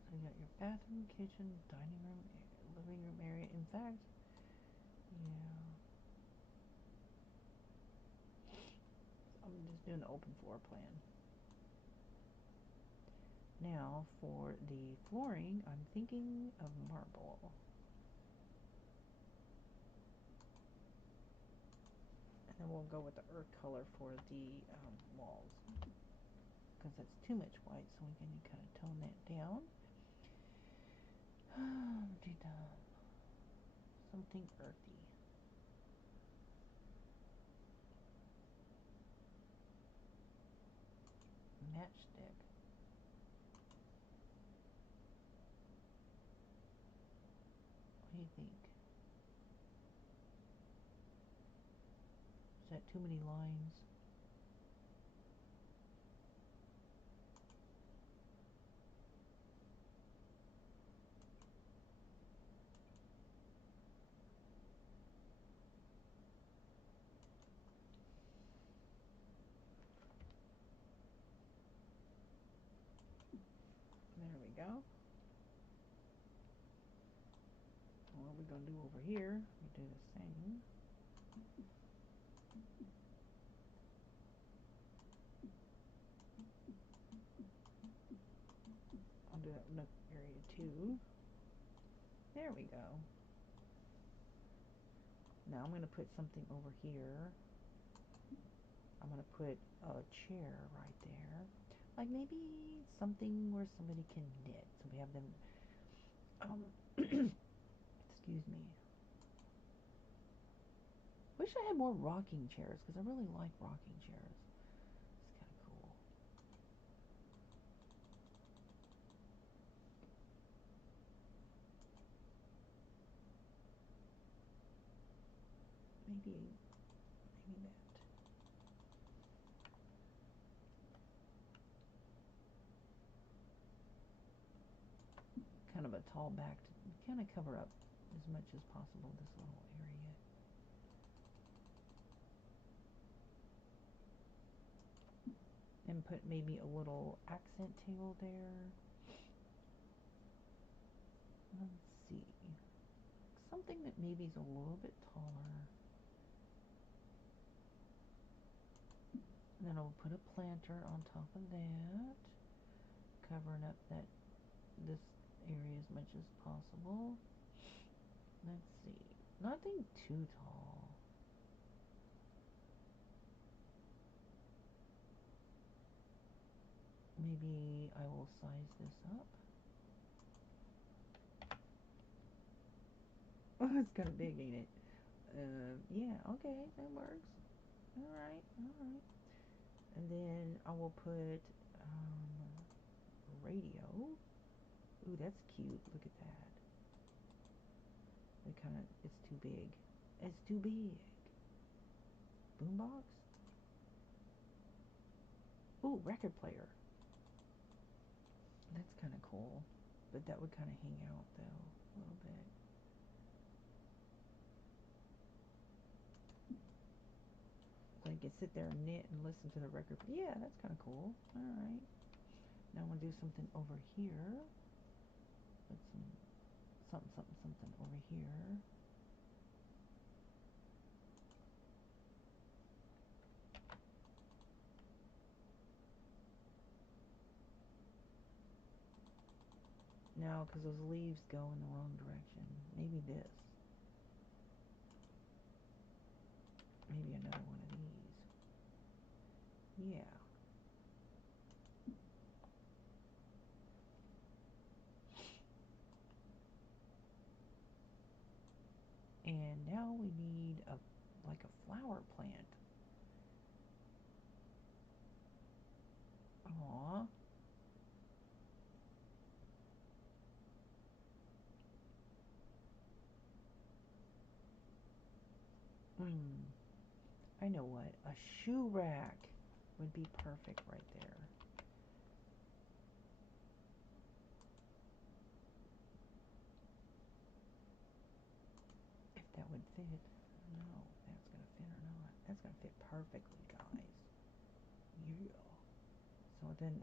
So you got your bathroom, kitchen, dining room, living room area. In fact, yeah. I'm just doing the open floor plan. Now for the flooring, I'm thinking of marble. And then we'll go with the earth color for the walls. Because that's too much white, so we can kind of tone that down. Something earthy. Matchstick. What do you think? Is that too many lines? There we go. What are we going to do over here? We do the same. I'll do that nook area too. There we go. Now I'm going to put something over here. I'm going to put a chair right there. Like maybe something where somebody can knit. So we have them, excuse me. Wish I had more rocking chairs because I really like rocking chairs. It's kind of cool. Maybe that. Kind of a tall back to kind of cover up as much as possible this little area. And put maybe a little accent table there. Let's see. something that maybe is a little bit taller. And then I'll put a planter on top of that, covering up this area as much as possible. Let's see, nothing too tall. Maybe I will size this up. Oh, it's kind of big, ain't it? Yeah, okay, that works. Alright, alright. And then I will put radio. Ooh, that's cute. Look at that. It's too big. It's too big. Boombox? Ooh, record player. That's kind of cool. But that would kind of hang out, though, a little bit. So I can sit there and knit and listen to the record. Yeah, that's kind of cool. Alright. Now I'm going to do something over here. Put something over here. No, because those leaves go in the wrong direction. Maybe this. Maybe another one of these. Yeah. And now we need like a flower plant. Aww. I know what. A shoe rack would be perfect right there. If that would fit. I don't know if that's going to fit or not. That's going to fit perfectly, guys. Yeah. So then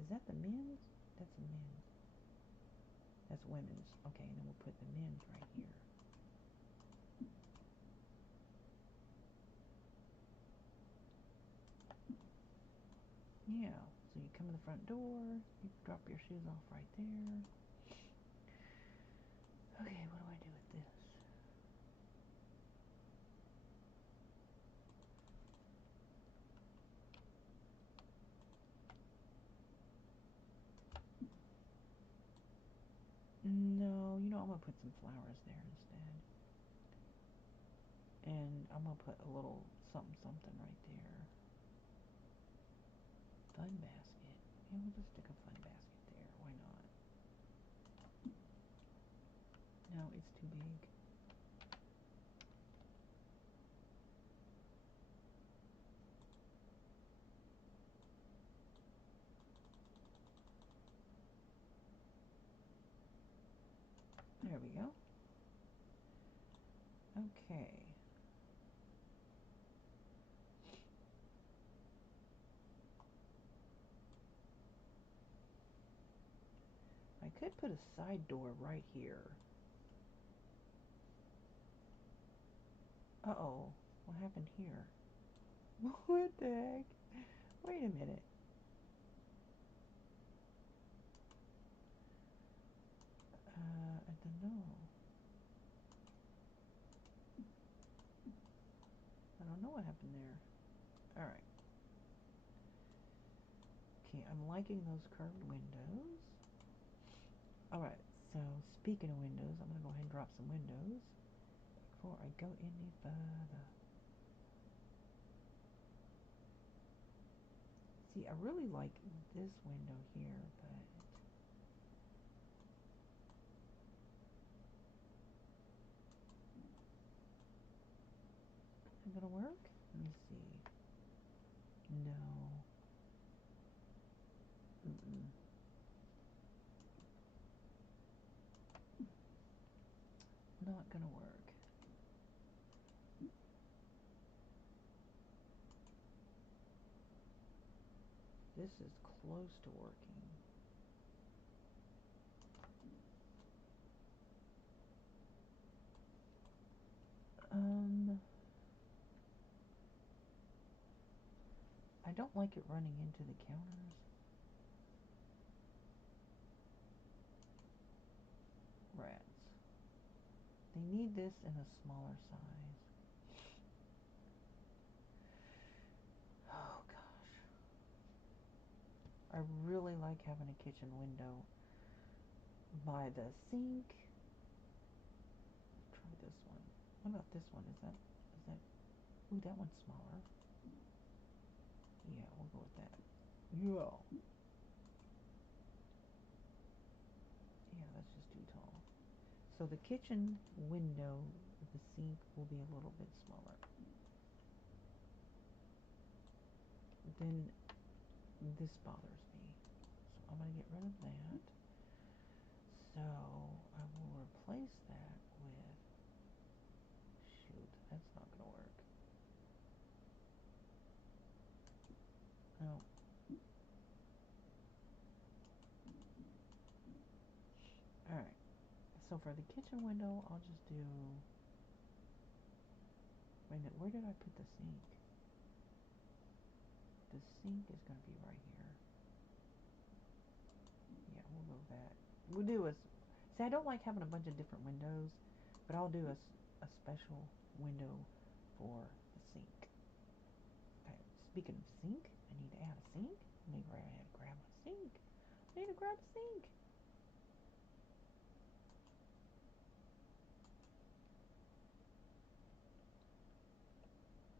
is that the men's? That's the men's. That's women's. Okay, and then we'll put the men's right here. Yeah, so you come in the front door, you drop your shoes off right there. Okay, what do I do with this? No, I'm going to put some flowers there instead. And I'm going to put a little something right there. Fun basket. Yeah, we'll just stick a fun basket there. Why not? No, it's too big. There we go. Okay. I could put a side door right here. Uh-oh. What happened here? What the heck? Wait a minute. I don't know. I don't know what happened there. Alright. Okay, I'm liking those curved windows. Alright, so speaking of windows, I'm going to go ahead and drop some windows before I go any further. See, I really like this window here, but is it gonna work? Let me see. No. Not gonna work. This is close to working. I don't like it running into the counters. Rats. They need this in a smaller size. Oh gosh. I really like having a kitchen window by the sink. Try this one. What about this one? Is that, ooh, that one's smaller. Yeah, we'll go with that. Yeah. Yeah, that's just too tall. So the kitchen window, the sink will be a little bit smaller. Then this bothers me. So I'm going to get rid of that. So I will replace that with, shoot, that's not going to work. No. Alright. So for the kitchen window, I'll just do, wait a minute, where did I put the sink? The sink is going to be right here. Yeah, we'll go with that. We'll do a, see, I don't like having a bunch of different windows, but I'll do a special window for the sink. Okay, speaking of sink, I need to add a sink. I need to grab a sink. I need to grab a sink.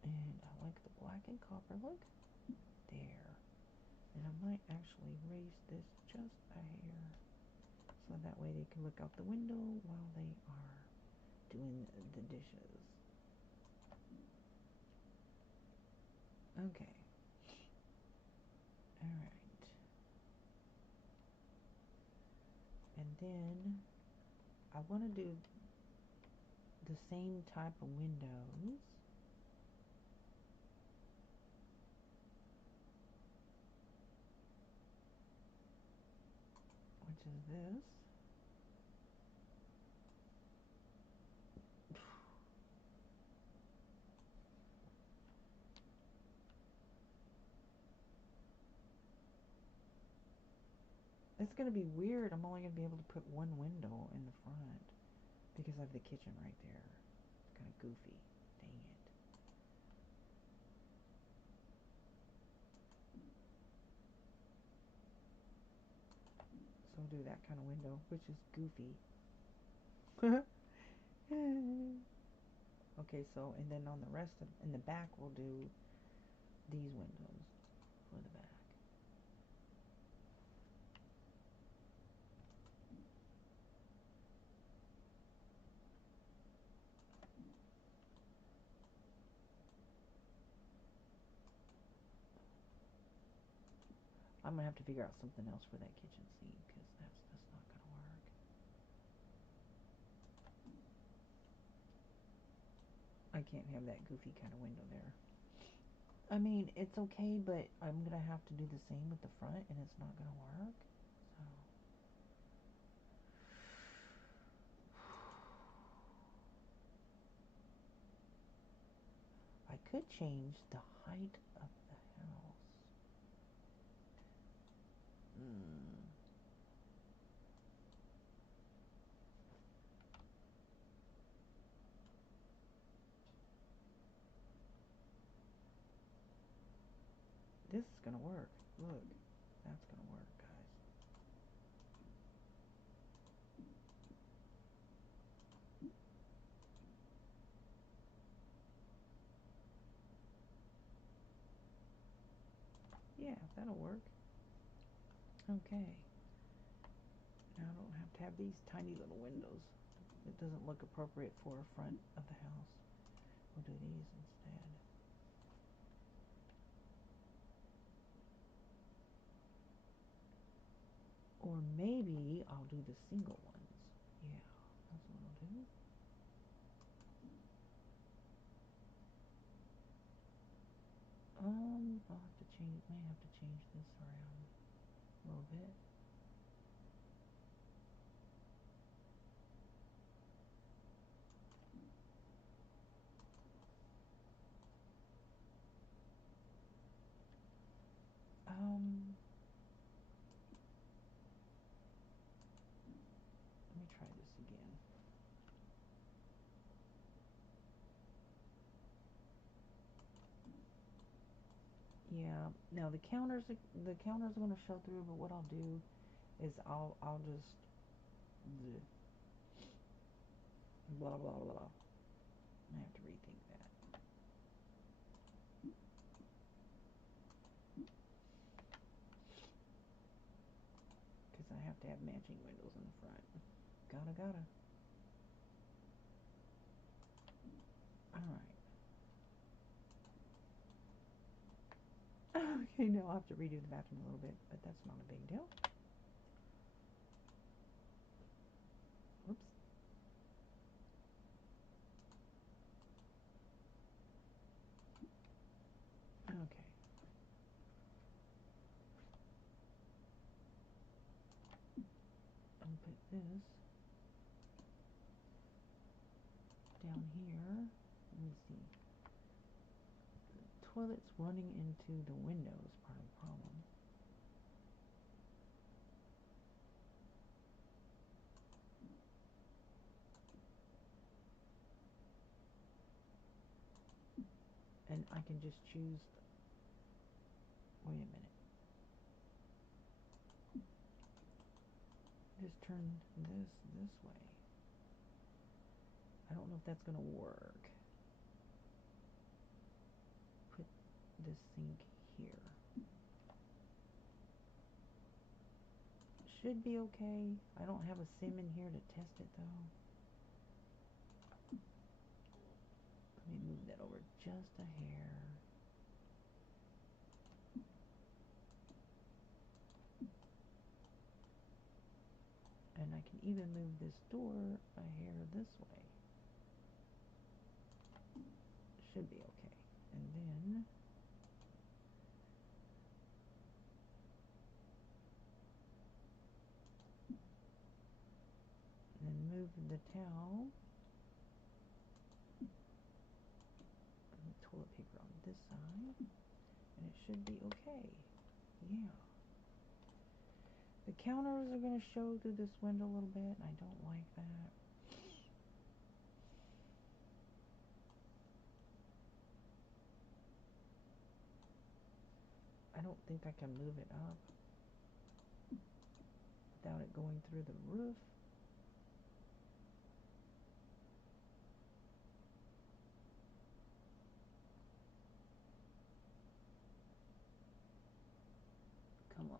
And I like the black and copper look. There. And I might actually raise this just a hair, so that way they can look out the window while they are doing the dishes. Okay. Alright. And then I want to do the same type of windows, which is this. It's going to be weird. I'm only going to be able to put one window in the front because I have the kitchen right there. It's kind of goofy. Dang it. So I'll do that kind of window, which is goofy. Okay, so, and then on the rest of, in the back, we'll do these windows for the back. I'm gonna have to figure out something else for that kitchen sink because that's not gonna work. I can't have that goofy kind of window there. I mean, it's okay, but I'm gonna have to do the same with the front, and it's not gonna work. So I could change the height of the house. This is gonna work. Look, that's gonna work, guys. Yeah, that'll work. Okay. Now I don't have to have these tiny little windows. It doesn't look appropriate for a front of the house. We'll do these instead. Or maybe I'll do the single ones. Yeah, that's what I'll do. I'll have to change, may have to change this around a little bit. Let me try this again. Yeah, now the counters are going to show through, but what I'll do is I'll just blah blah blah. I have to rethink that. Because I have to have matching windows in the front. Gotta. Alright. Okay, now I'll have to redo the bathroom a little bit, but that's not a big deal. Oops. Okay. I'll put this down here. Let me see. The toilet's running into the windows, part of the problem. And I can just choose. Wait a minute. Just turn this way. I don't know if that's gonna work. Put this sink here. Should be okay. I don't have a sim in here to test it though. Let me move that over just a hair. And I can even move this door a hair this way. Should be okay. And then move the towel and the toilet paper on this side. And it should be okay. Yeah. The counters are going to show through this window a little bit, and I don't like that. I don't think I can move it up without it going through the roof. Come on.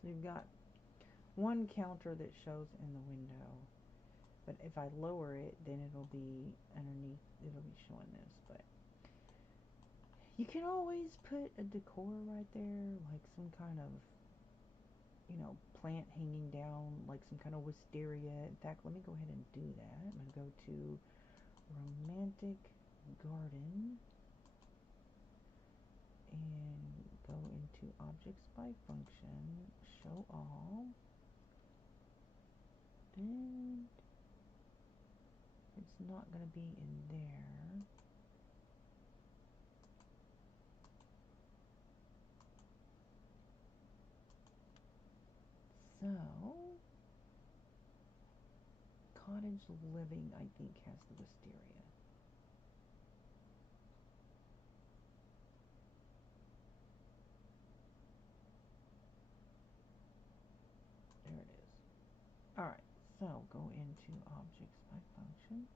So you've got one counter that shows in the window, but if I lower it, then it'll be underneath, it'll be showing this. But you can always put a decor right there, like some kind of, plant hanging down, like some kind of wisteria. In fact, let me go ahead and do that. I'm going to go to Romantic Garden and go into Objects by Function, Show All. And it's not going to be in there. So, Cottage Living, I think, has the wisteria. There it is. Alright, so go into Objects by Function.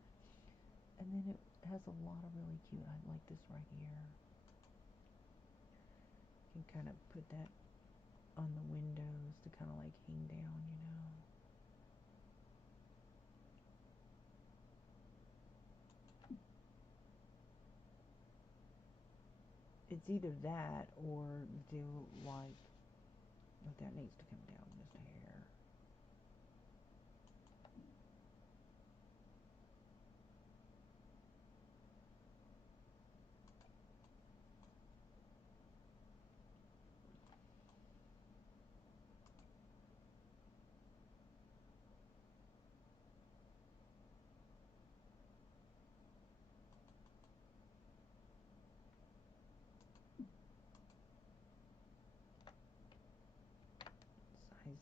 And then it has a lot of really cute, I like this right here. You can kind of put that on the windows to kind of like hang down, It's either that or do like, but that needs to come down just a hair.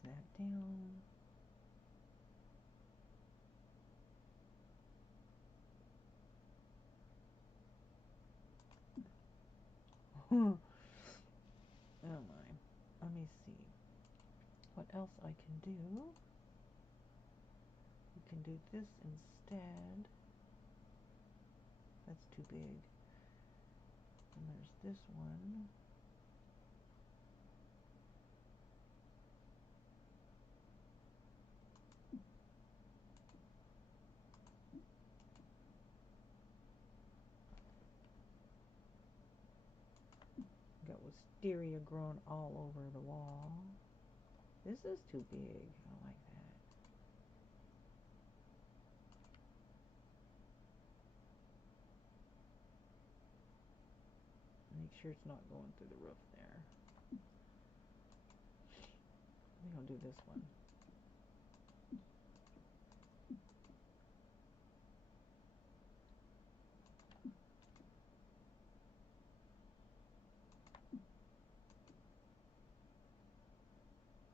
that down. Oh my. Let me see what else I can do. We can do this instead. That's too big. And there's this one. Got wisteria growing all over the wall. This is too big. I don't like that. Make sure it's not going through the roof there. I think I'll do this one.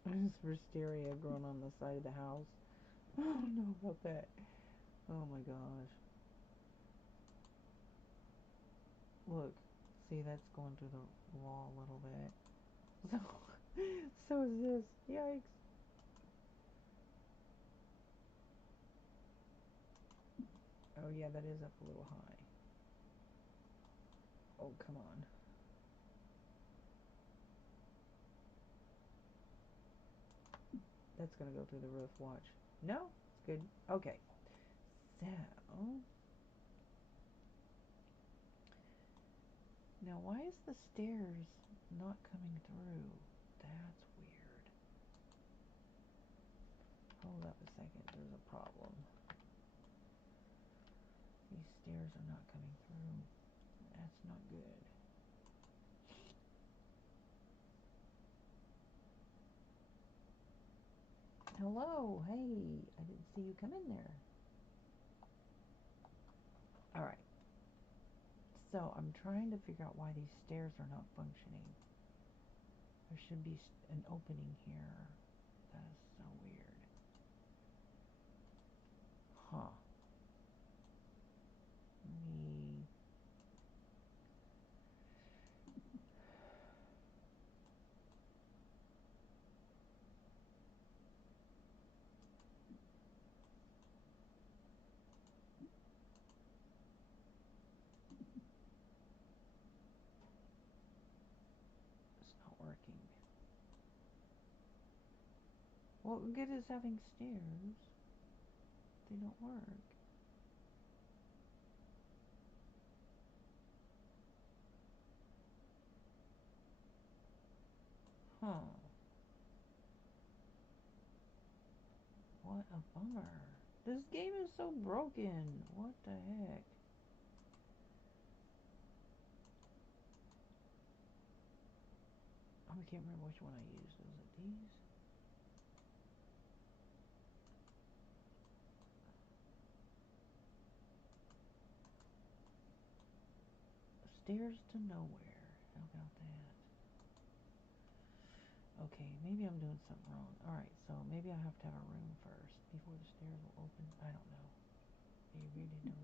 There's wisteria growing on the side of the house. I don't know about that. Oh my gosh. Look. See, that's going through the wall a little bit. So is this. Yikes. Oh yeah, that is up a little high. Oh, come on. That's gonna go through the roof, watch. No? It's good. Okay. So, now why is the stairs not coming through? That's weird. Hold up a second, there's a problem. These stairs are not coming through. That's not good. Hello, hey, I didn't see you come in there. Alright. So, I'm trying to figure out why these stairs are not functioning. There should be an opening here. That is so weird. Huh. Let me... It's not working. What good is having stairs? They don't work. Huh. What a bummer. This game is so broken. What the heck? I can't remember which one I used. Was it these? Stairs to nowhere. How about that? Okay, maybe I'm doing something wrong. Alright, so maybe I have to have a room first before the stairs will open. I don't know. I really don't know.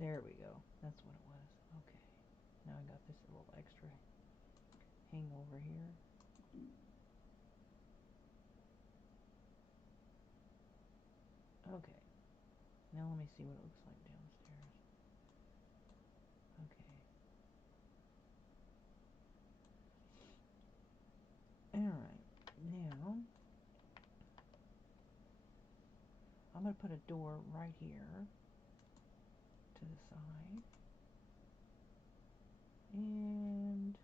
There we go. That's what it was. Okay. Now I got this little extra hangover here. Okay. Now let me see what it looks like downstairs. Okay. Alright. Now, I'm going to put a door right here to the side. And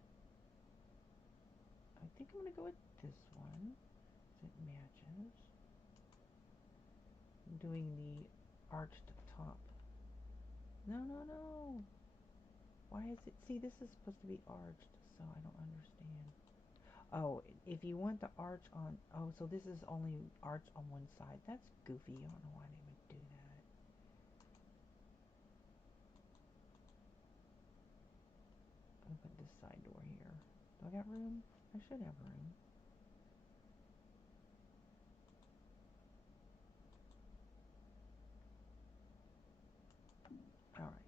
I think I'm going to go with this one. It matches. I'm doing the arched top. No, no, no. Why is it? See, this is supposed to be arched, so I don't understand. Oh, if you want the arch on... Oh, so this is only arch on one side. That's goofy. I don't know why they would do that. I'm gonna put this side door here. Do I got room? I should have room. Alright.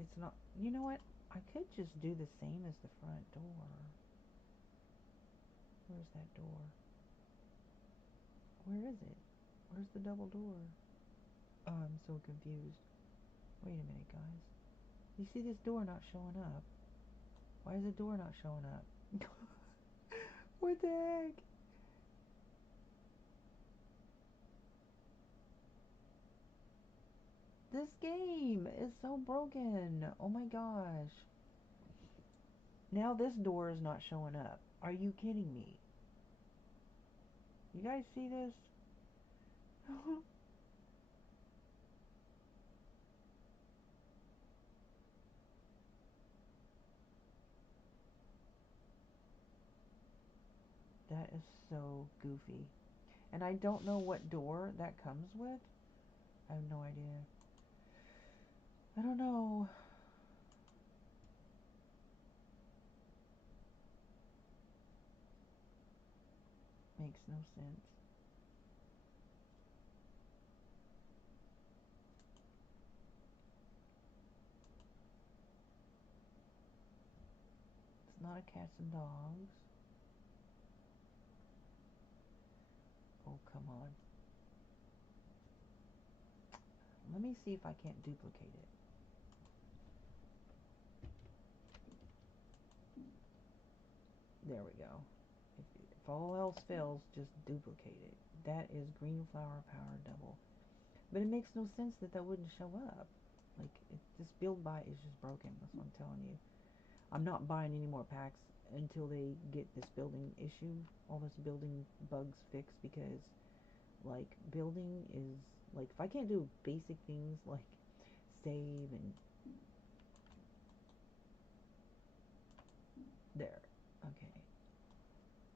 It's not... You know what? I could just do the same as the front door. Where's that door? Where is it? Where's the double door? Oh, I'm so confused. Wait a minute, guys. You see this door not showing up? Why is the door not showing up? What the heck? This game is so broken. Oh my gosh. Now this door is not showing up. Are you kidding me? You guys see this? That is so goofy. And I don't know what door that comes with. I have no idea. I don't know. Makes no sense. It's not a cats and dogs. Oh, come on. Let me see if I can't duplicate it. There we go. If all else fails, just duplicate it. That is green flower power double. But it makes no sense that that wouldn't show up. Like, this build buy is just broken. That's what I'm telling you. I'm not buying any more packs until they get this building issue, all this building bugs fixed, because, like, building is, like, if I can't do basic things like save and there. Okay.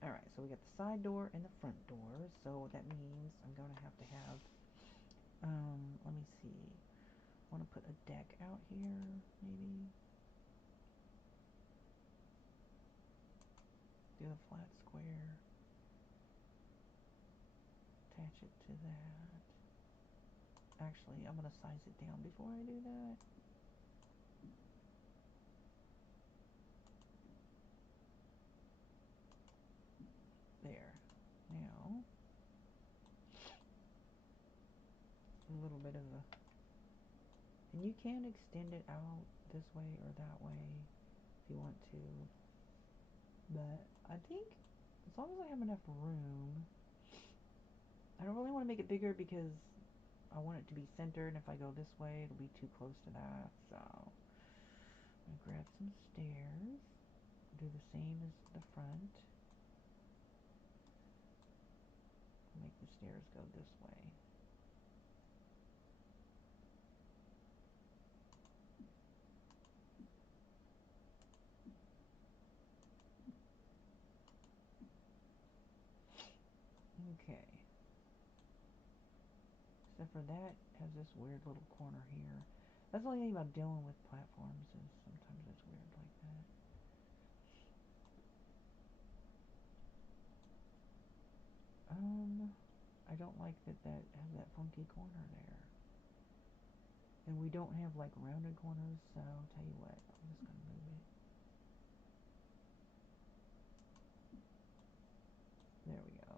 Alright, so we got the side door and the front door, so that means I'm going to have, let me see. I want to put a deck out here, maybe. Do a flat square. Attach it to that. Actually, I'm going to size it down before I do that. There. Now, a little bit of a... And you can extend it out this way or that way if you want to. But I think as long as I have enough room, I don't really want to make it bigger because I want it to be centered. And if I go this way, it'll be too close to that. So I'm going to grab some stairs. Do the same as the front. Make the stairs go this way. Okay. Except for that has this weird little corner here. That's the only thing about dealing with platforms is sometimes it's weird like that. I don't like that has that funky corner there. And we don't have like rounded corners, so I'll tell you what, I'm just gonna move it. There we go.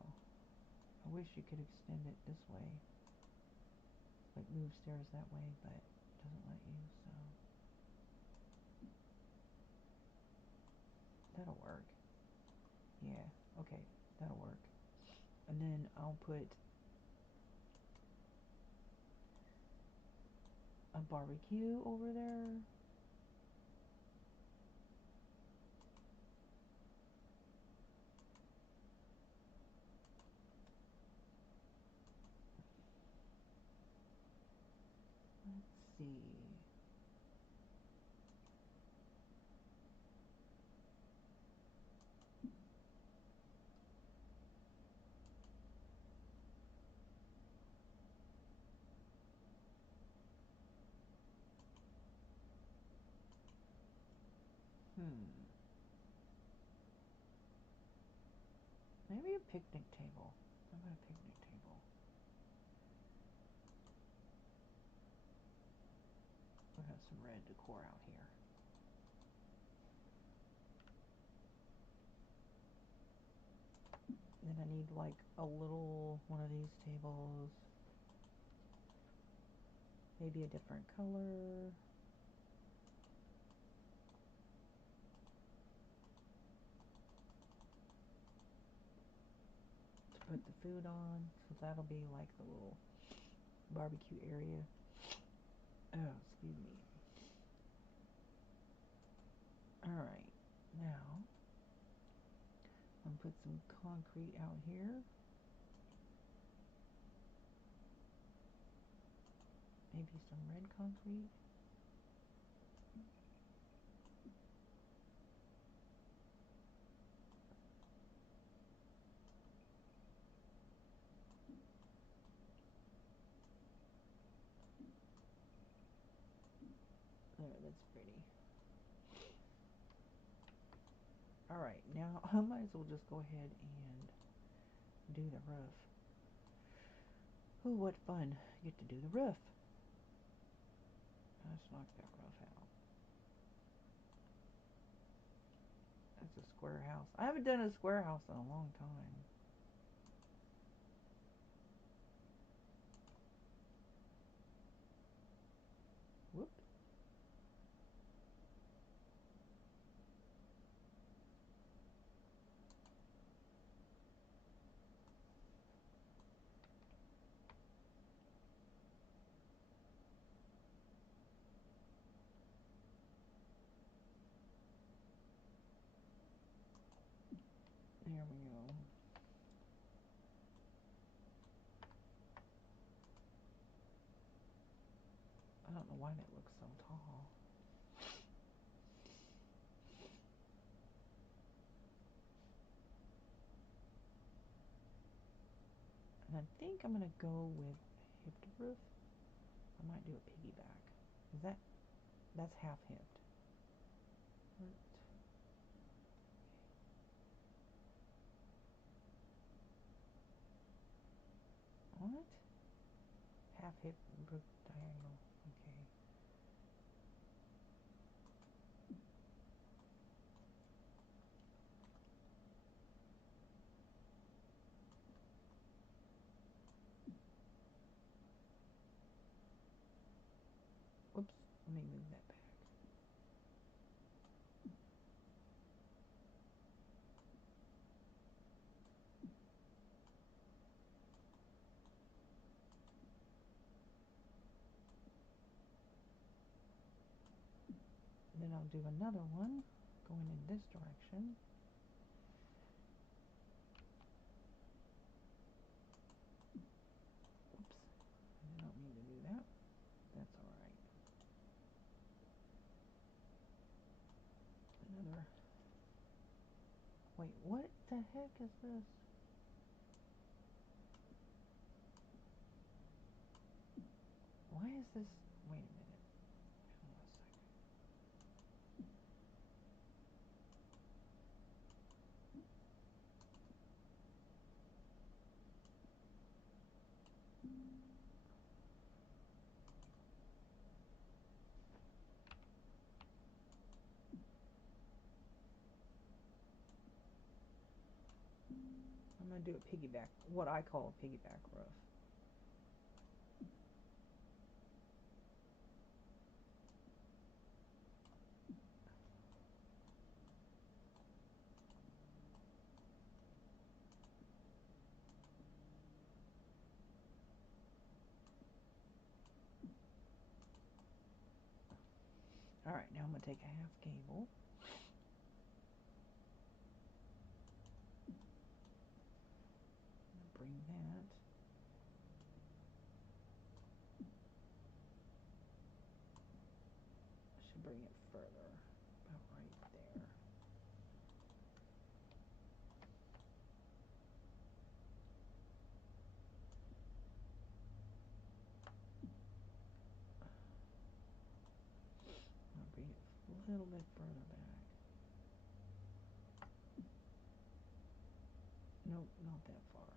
I wish you could extend it this way. Like move stairs that way, but it doesn't let you, so that'll work. Yeah, okay, that'll work. And then I'll put a barbecue over there. Let's see. picnic table? How about a picnic table? We have some red decor out here. Then I need like a little one of these tables. Maybe a different color. To put the food on. So that'll be like the little barbecue area. Oh, excuse me. Alright, now I'm gonna put some concrete out here. Maybe some red concrete. There, that's pretty. Alright, now I might as well just go ahead and do the roof. Ooh, what fun. Get to do the roof. Let's knock that roof out. That's a square house. I haven't done a square house in a long time. Whoop. There we go. I don't know why that looks so tall. And I think I'm gonna go with hipped roof. I might do a piggyback. Is that's half hipped. What? Half hip roof diagonal. Okay. Whoops. Let me move that back. Then I'll do another one going in this direction. Whoops. I don't mean to do that. That's alright. Another. Wait, what the heck is this? Why is this? Wait a minute. Hold on a second. I'm going to do a piggyback, what I call a piggyback roof. Alright, now I'm going to take a half cable. Bring that. I should bring it further. About right there. I'll bring it a little bit further back. Nope, not that far.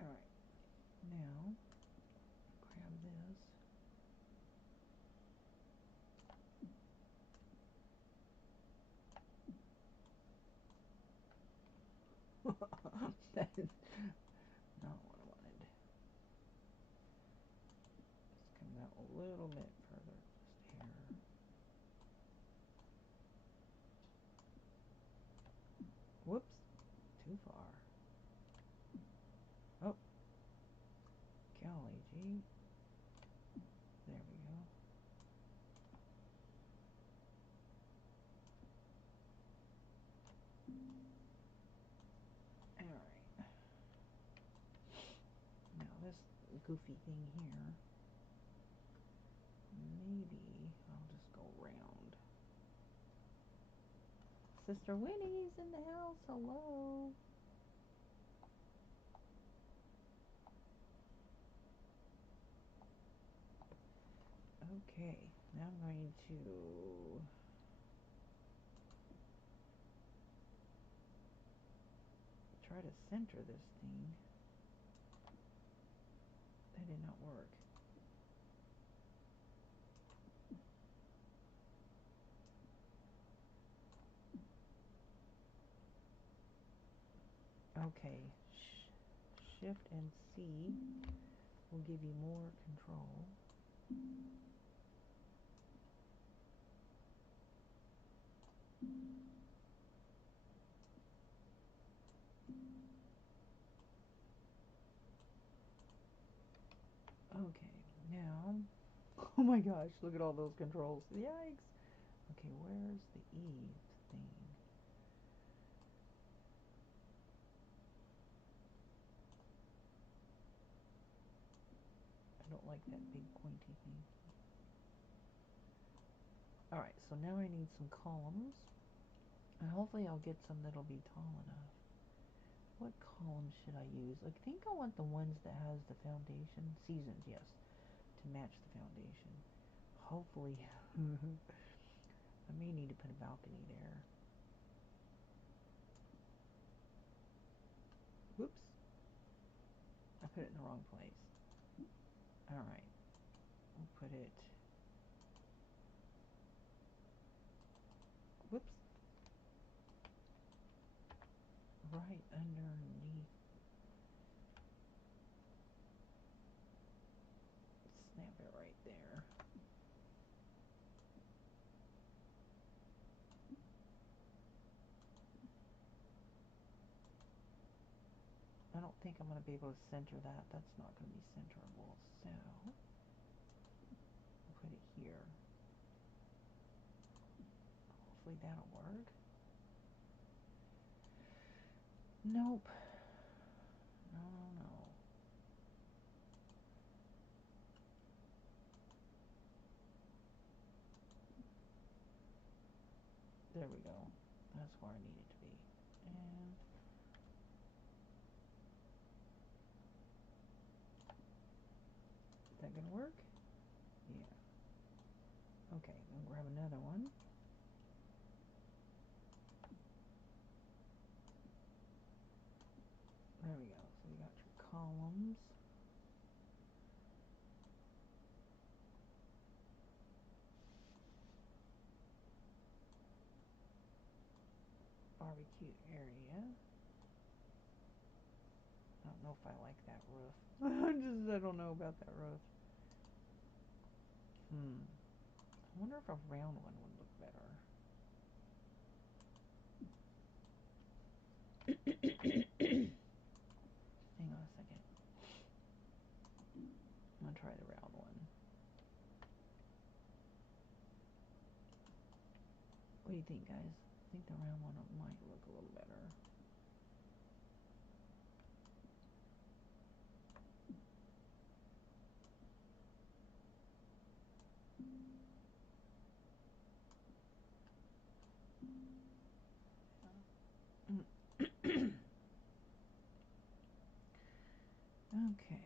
Alright, now grab this. That is not what I wanted. This comes out a little bit further, just here. Whoops, too far. Oh, golly gee. There we go. Alright. Now this goofy thing here, maybe I'll just go around. Sister Winnie's in the house. Hello. Okay, now I'm going to try to center this thing. That did not work. Okay, Shift and C will give you more control. Okay, now, oh my gosh, look at all those controls. Yikes. Okay, where's the E thing? I don't like that big pointy thing. Alright, so now I need some columns. And hopefully I'll get some that'll be tall enough. What columns should I use? I think I want the ones that has the foundation. Seasons, yes. To match the foundation. Hopefully. I may need to put a balcony there. Whoops. I put it in the wrong place. Alright. We'll put it... Whoops. Right underneath. Snap it right there. I don't think I'm going to be able to center that. That's not going to be centerable. So, I'll put it here. Hopefully that'll work. Nope. No. There we go. That's where I need it to be. And is that gonna work? Yeah. Okay, I'll grab another one. There we go. So we got your columns. Barbecue area. I don't know if I like that roof. I don't know about that roof. I wonder if a round one would look better. Hang on a second. I'm gonna try the round one. What do you think, guys? I think the round one might look a little better. Okay.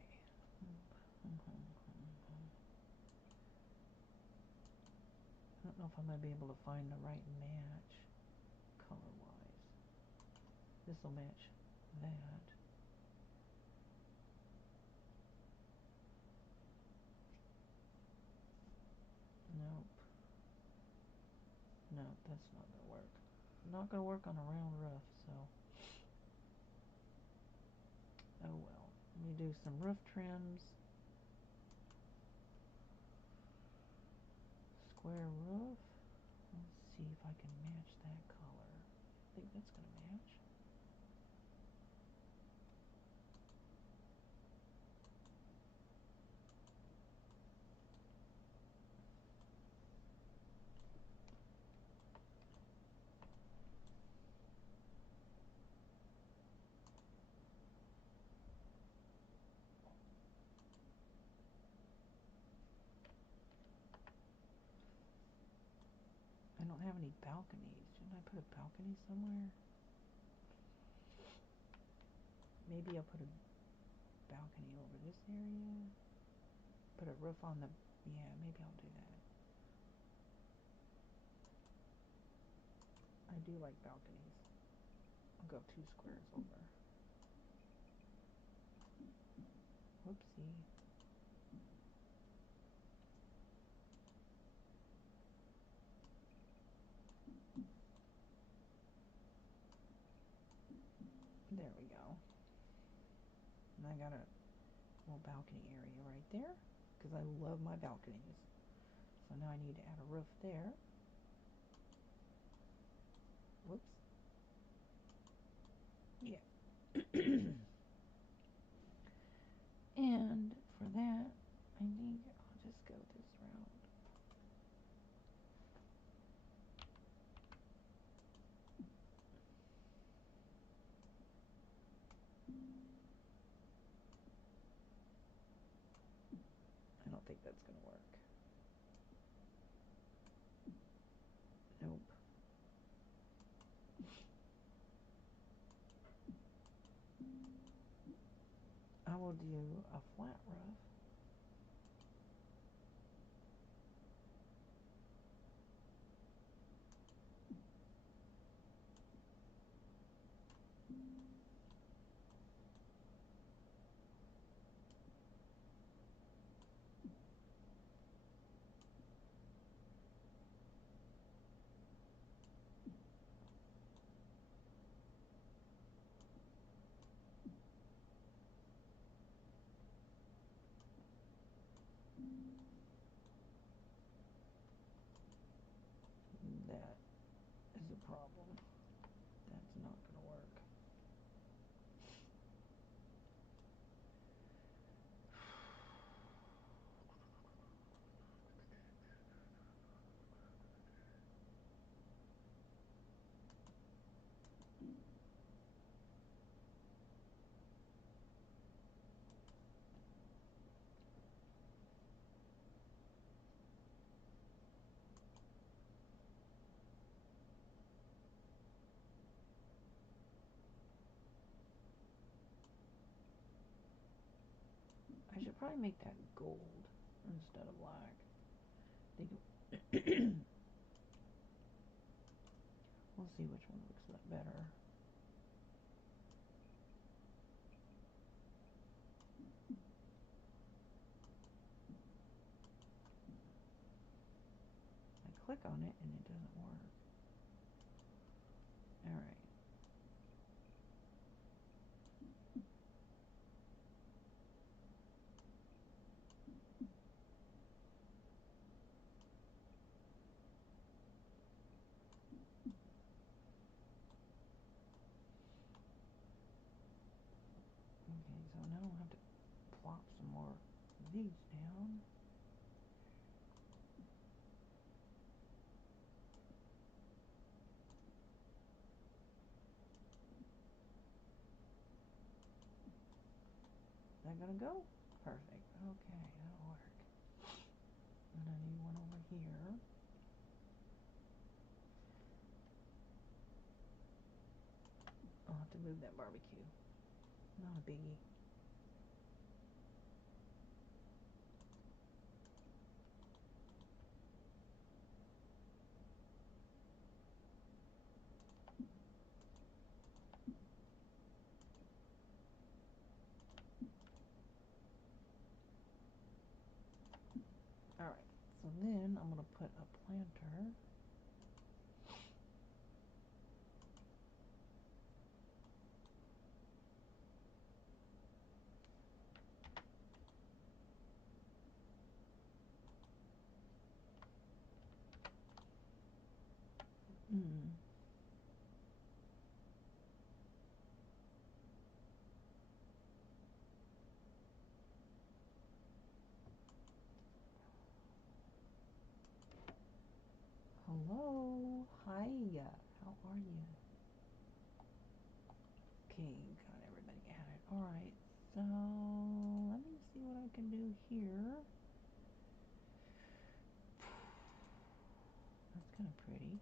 I don't know if I'm going to be able to find the right match color-wise. This will match that. Nope. No, that's not going to work. Not going to work on a round roof, so. Oh well. Let me do some roof trims. Square roof. Let's see if I can match that color. I think that's going to match. I don't have any balconies. Shouldn't I put a balcony somewhere? Maybe I'll put a balcony over this area. Put a roof on the... Yeah, maybe I'll do that. I do like balconies. I'll go 2 squares over. Whoopsie. There we go. And I got a little balcony area right there because I love my balconies. So now I need to add a roof there. Whoops. Yeah. And for that, I think I'll just go this route. I don't think that's going to work. Nope. I will do a flat roof. That is a problem. That's not going to work. I should probably make that gold instead of black. We'll see which one looks better. I click on it and it doesn't work. Alright. Okay, so now I'll have to plop some more of these down. Is that gonna go? Perfect. Okay, that'll work. And I need one over here. I'll have to move that barbecue. Not a biggie. then I'm going to put a planter. Mm. Hello, hi, how are you? Okay, got everybody added. Alright, so let me see what I can do here. That's kind of pretty.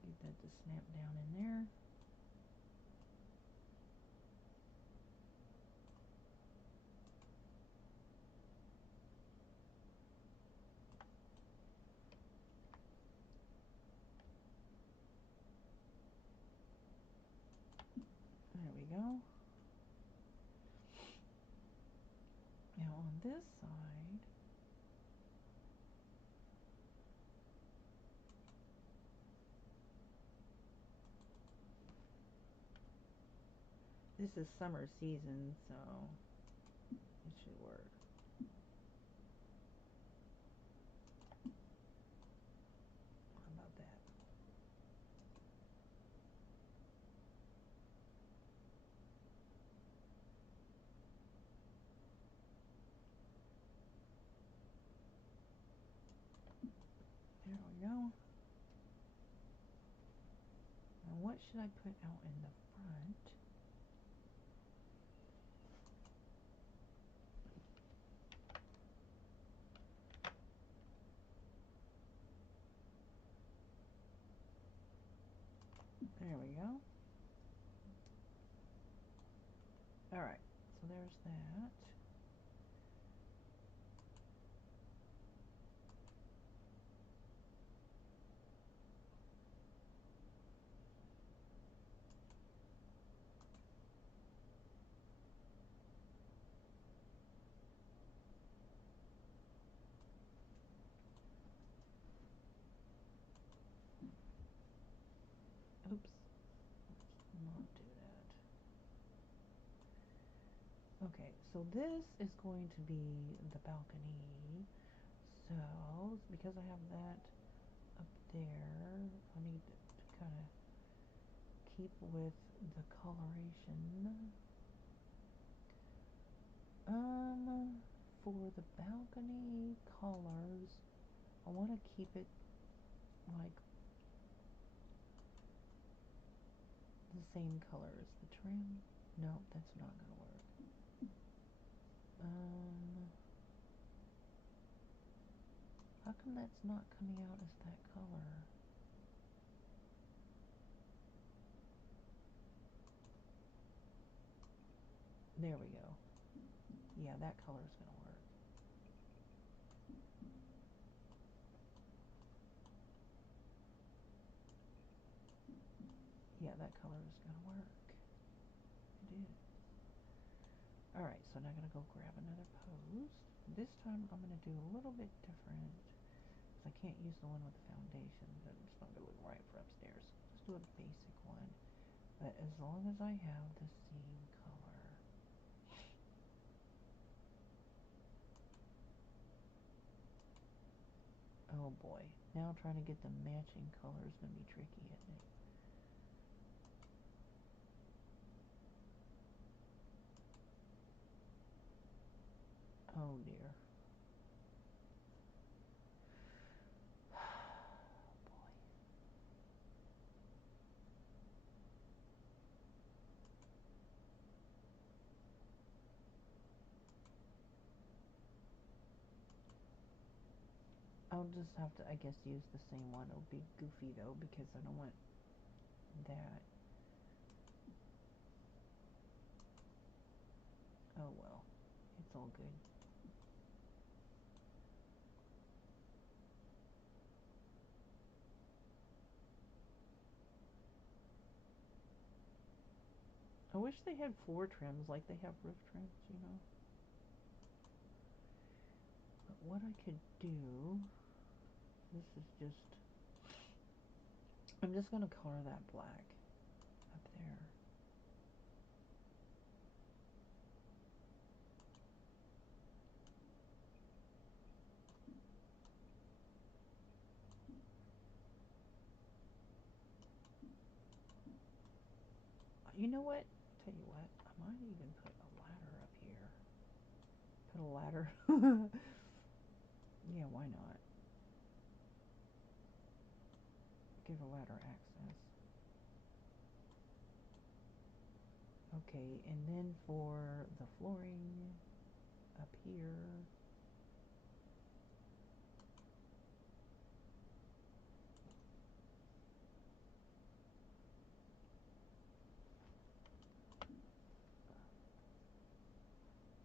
Get that to snap down in there. There we go. Now on this side, this is summer season, so it should work. How about that? There we go. Now what should I put out in the front? There we go. Alright, so there's that. Oops, let's not do that. Okay, so this is going to be the balcony. So, because I have that up there, I need to kind of keep with the coloration. For the balcony colors, I want to keep it like the same color as the trim. No, that's not gonna work. How come that's not coming out as that color? There we go. Yeah, that color is gonna work. Yeah, that color is gonna work. It is. Alright, so now I'm gonna go grab another pose. This time I'm gonna do a little bit different. I can't use the one with the foundation, but it's not gonna look right for upstairs. Let's do a basic one. But as long as I have the same color. Oh boy. Now trying to get the matching color is gonna be tricky, isn't it? Oh dear. Boy. I'll just have to, I guess, use the same one. It'll be goofy though, because I don't want that. Oh well. It's all good. wish they had floor trims like they have roof trims, you know. But what I could do, this is just, I'm just going to color that black up there. You know what? Tell you what, I might even put a ladder up here. Put a ladder. Yeah, why not? Give a ladder access. Okay, and then for the flooring up here,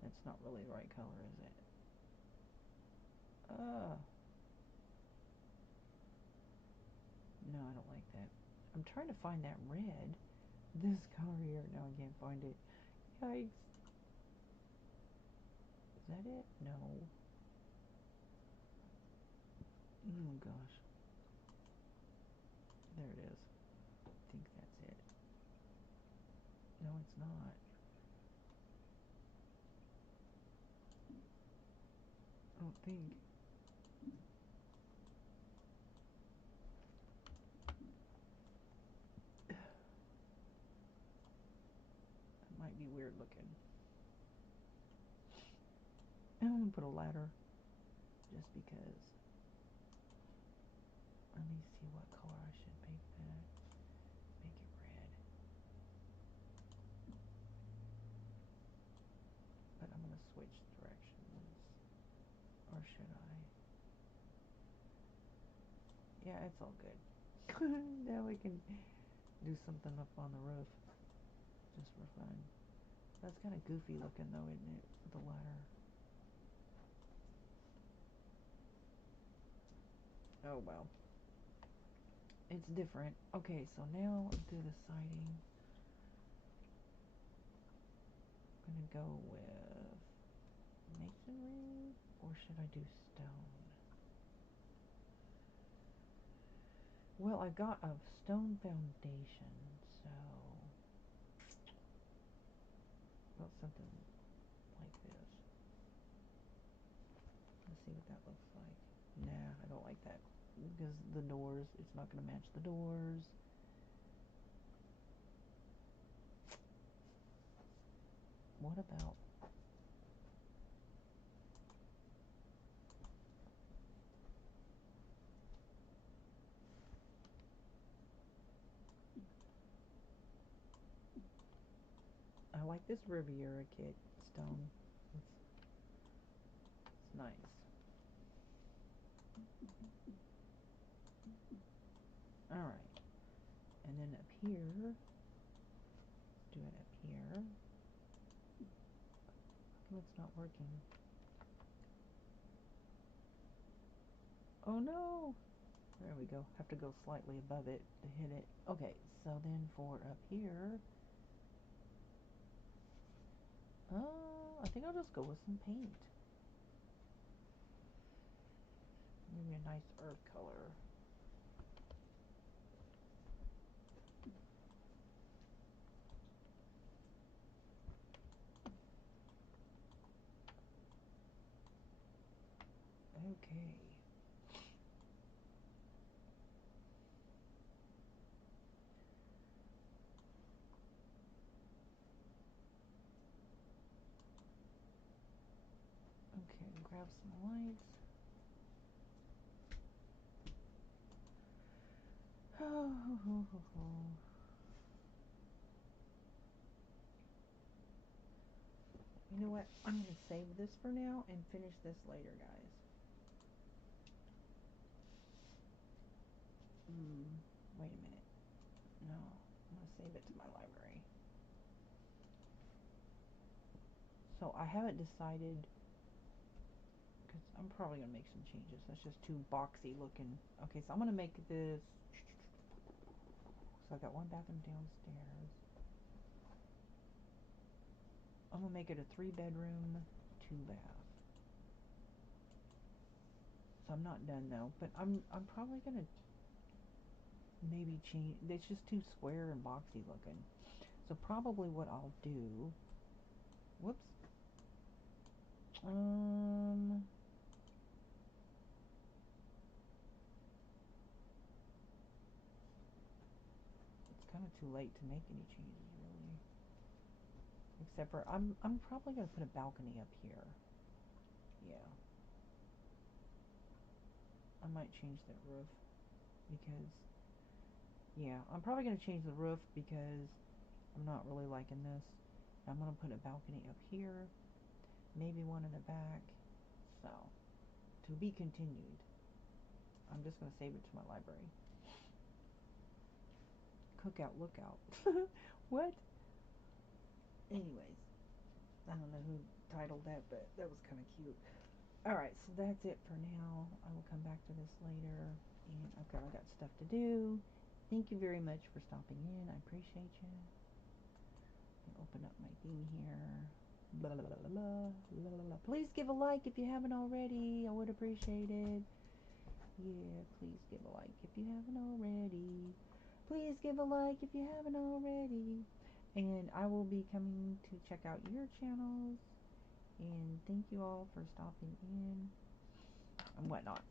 that's not really the right color, is it? No, I don't like that. I'm trying to find that red. This color here. No, I can't find it. Yikes. Is that it? No. Oh gosh. There it is. I think that's it. No, it's not. I don't think. That might be weird looking. I'm gonna put a ladder just because. Let me see what color I should make that. Make it red. But I'm gonna switch directions. Or should I? Yeah, it's all good. Now we can do something up on the roof. Just for fun. That's kind of goofy looking though, isn't it? The ladder. Oh well. It's different. Okay, so now let's do the siding. I'm gonna go with masonry, or should I do stone? Well, I got a stone foundation, so about something like this. Let's see what that looks like. Nah, I don't like that because the doors, it's not gonna match the doors. What about I like this Riviera kit stone. It's nice. Alright. And then up here, do it up here. How come it's not working? Oh no! There we go. Have to go slightly above it to hit it. Okay, so then for up here, I think I'll just go with some paint. Maybe a nice earth color. Okay. Okay, grab some lights. You know what? I'm going to save this for now and finish this later, guys. Wait a minute. No, I'm going to save it to my library. So I haven't decided, because I'm probably going to make some changes. That's just too boxy looking. Okay, so I'm going to make this. So I got one bathroom downstairs. I'm gonna make it a 3-bedroom, 2-bath. So I'm not done though, but I'm probably gonna maybe change. It's just too square and boxy looking. So probably what I'll do. Whoops. It's kind of too late to make any changes, really. Except for I'm probably gonna put a balcony up here. Yeah. I might change that roof because yeah, I'm probably gonna change the roof because I'm not really liking this. I'm gonna put a balcony up here, maybe one in the back. So to be continued. I'm just gonna save it to my library. Cookout lookout. What? Anyways, I don't know who titled that, but that was kind of cute. Alright, so that's it for now. I will come back to this later. And okay, I got stuff to do. Thank you very much for stopping in. I appreciate you. Open up my thing here. Blah, blah, blah, blah, blah, blah, blah. Please give a like if you haven't already. I would appreciate it. Yeah, please give a like if you haven't already. Please give a like if you haven't already. And I will be coming to check out your channels. And thank you all for stopping in and whatnot.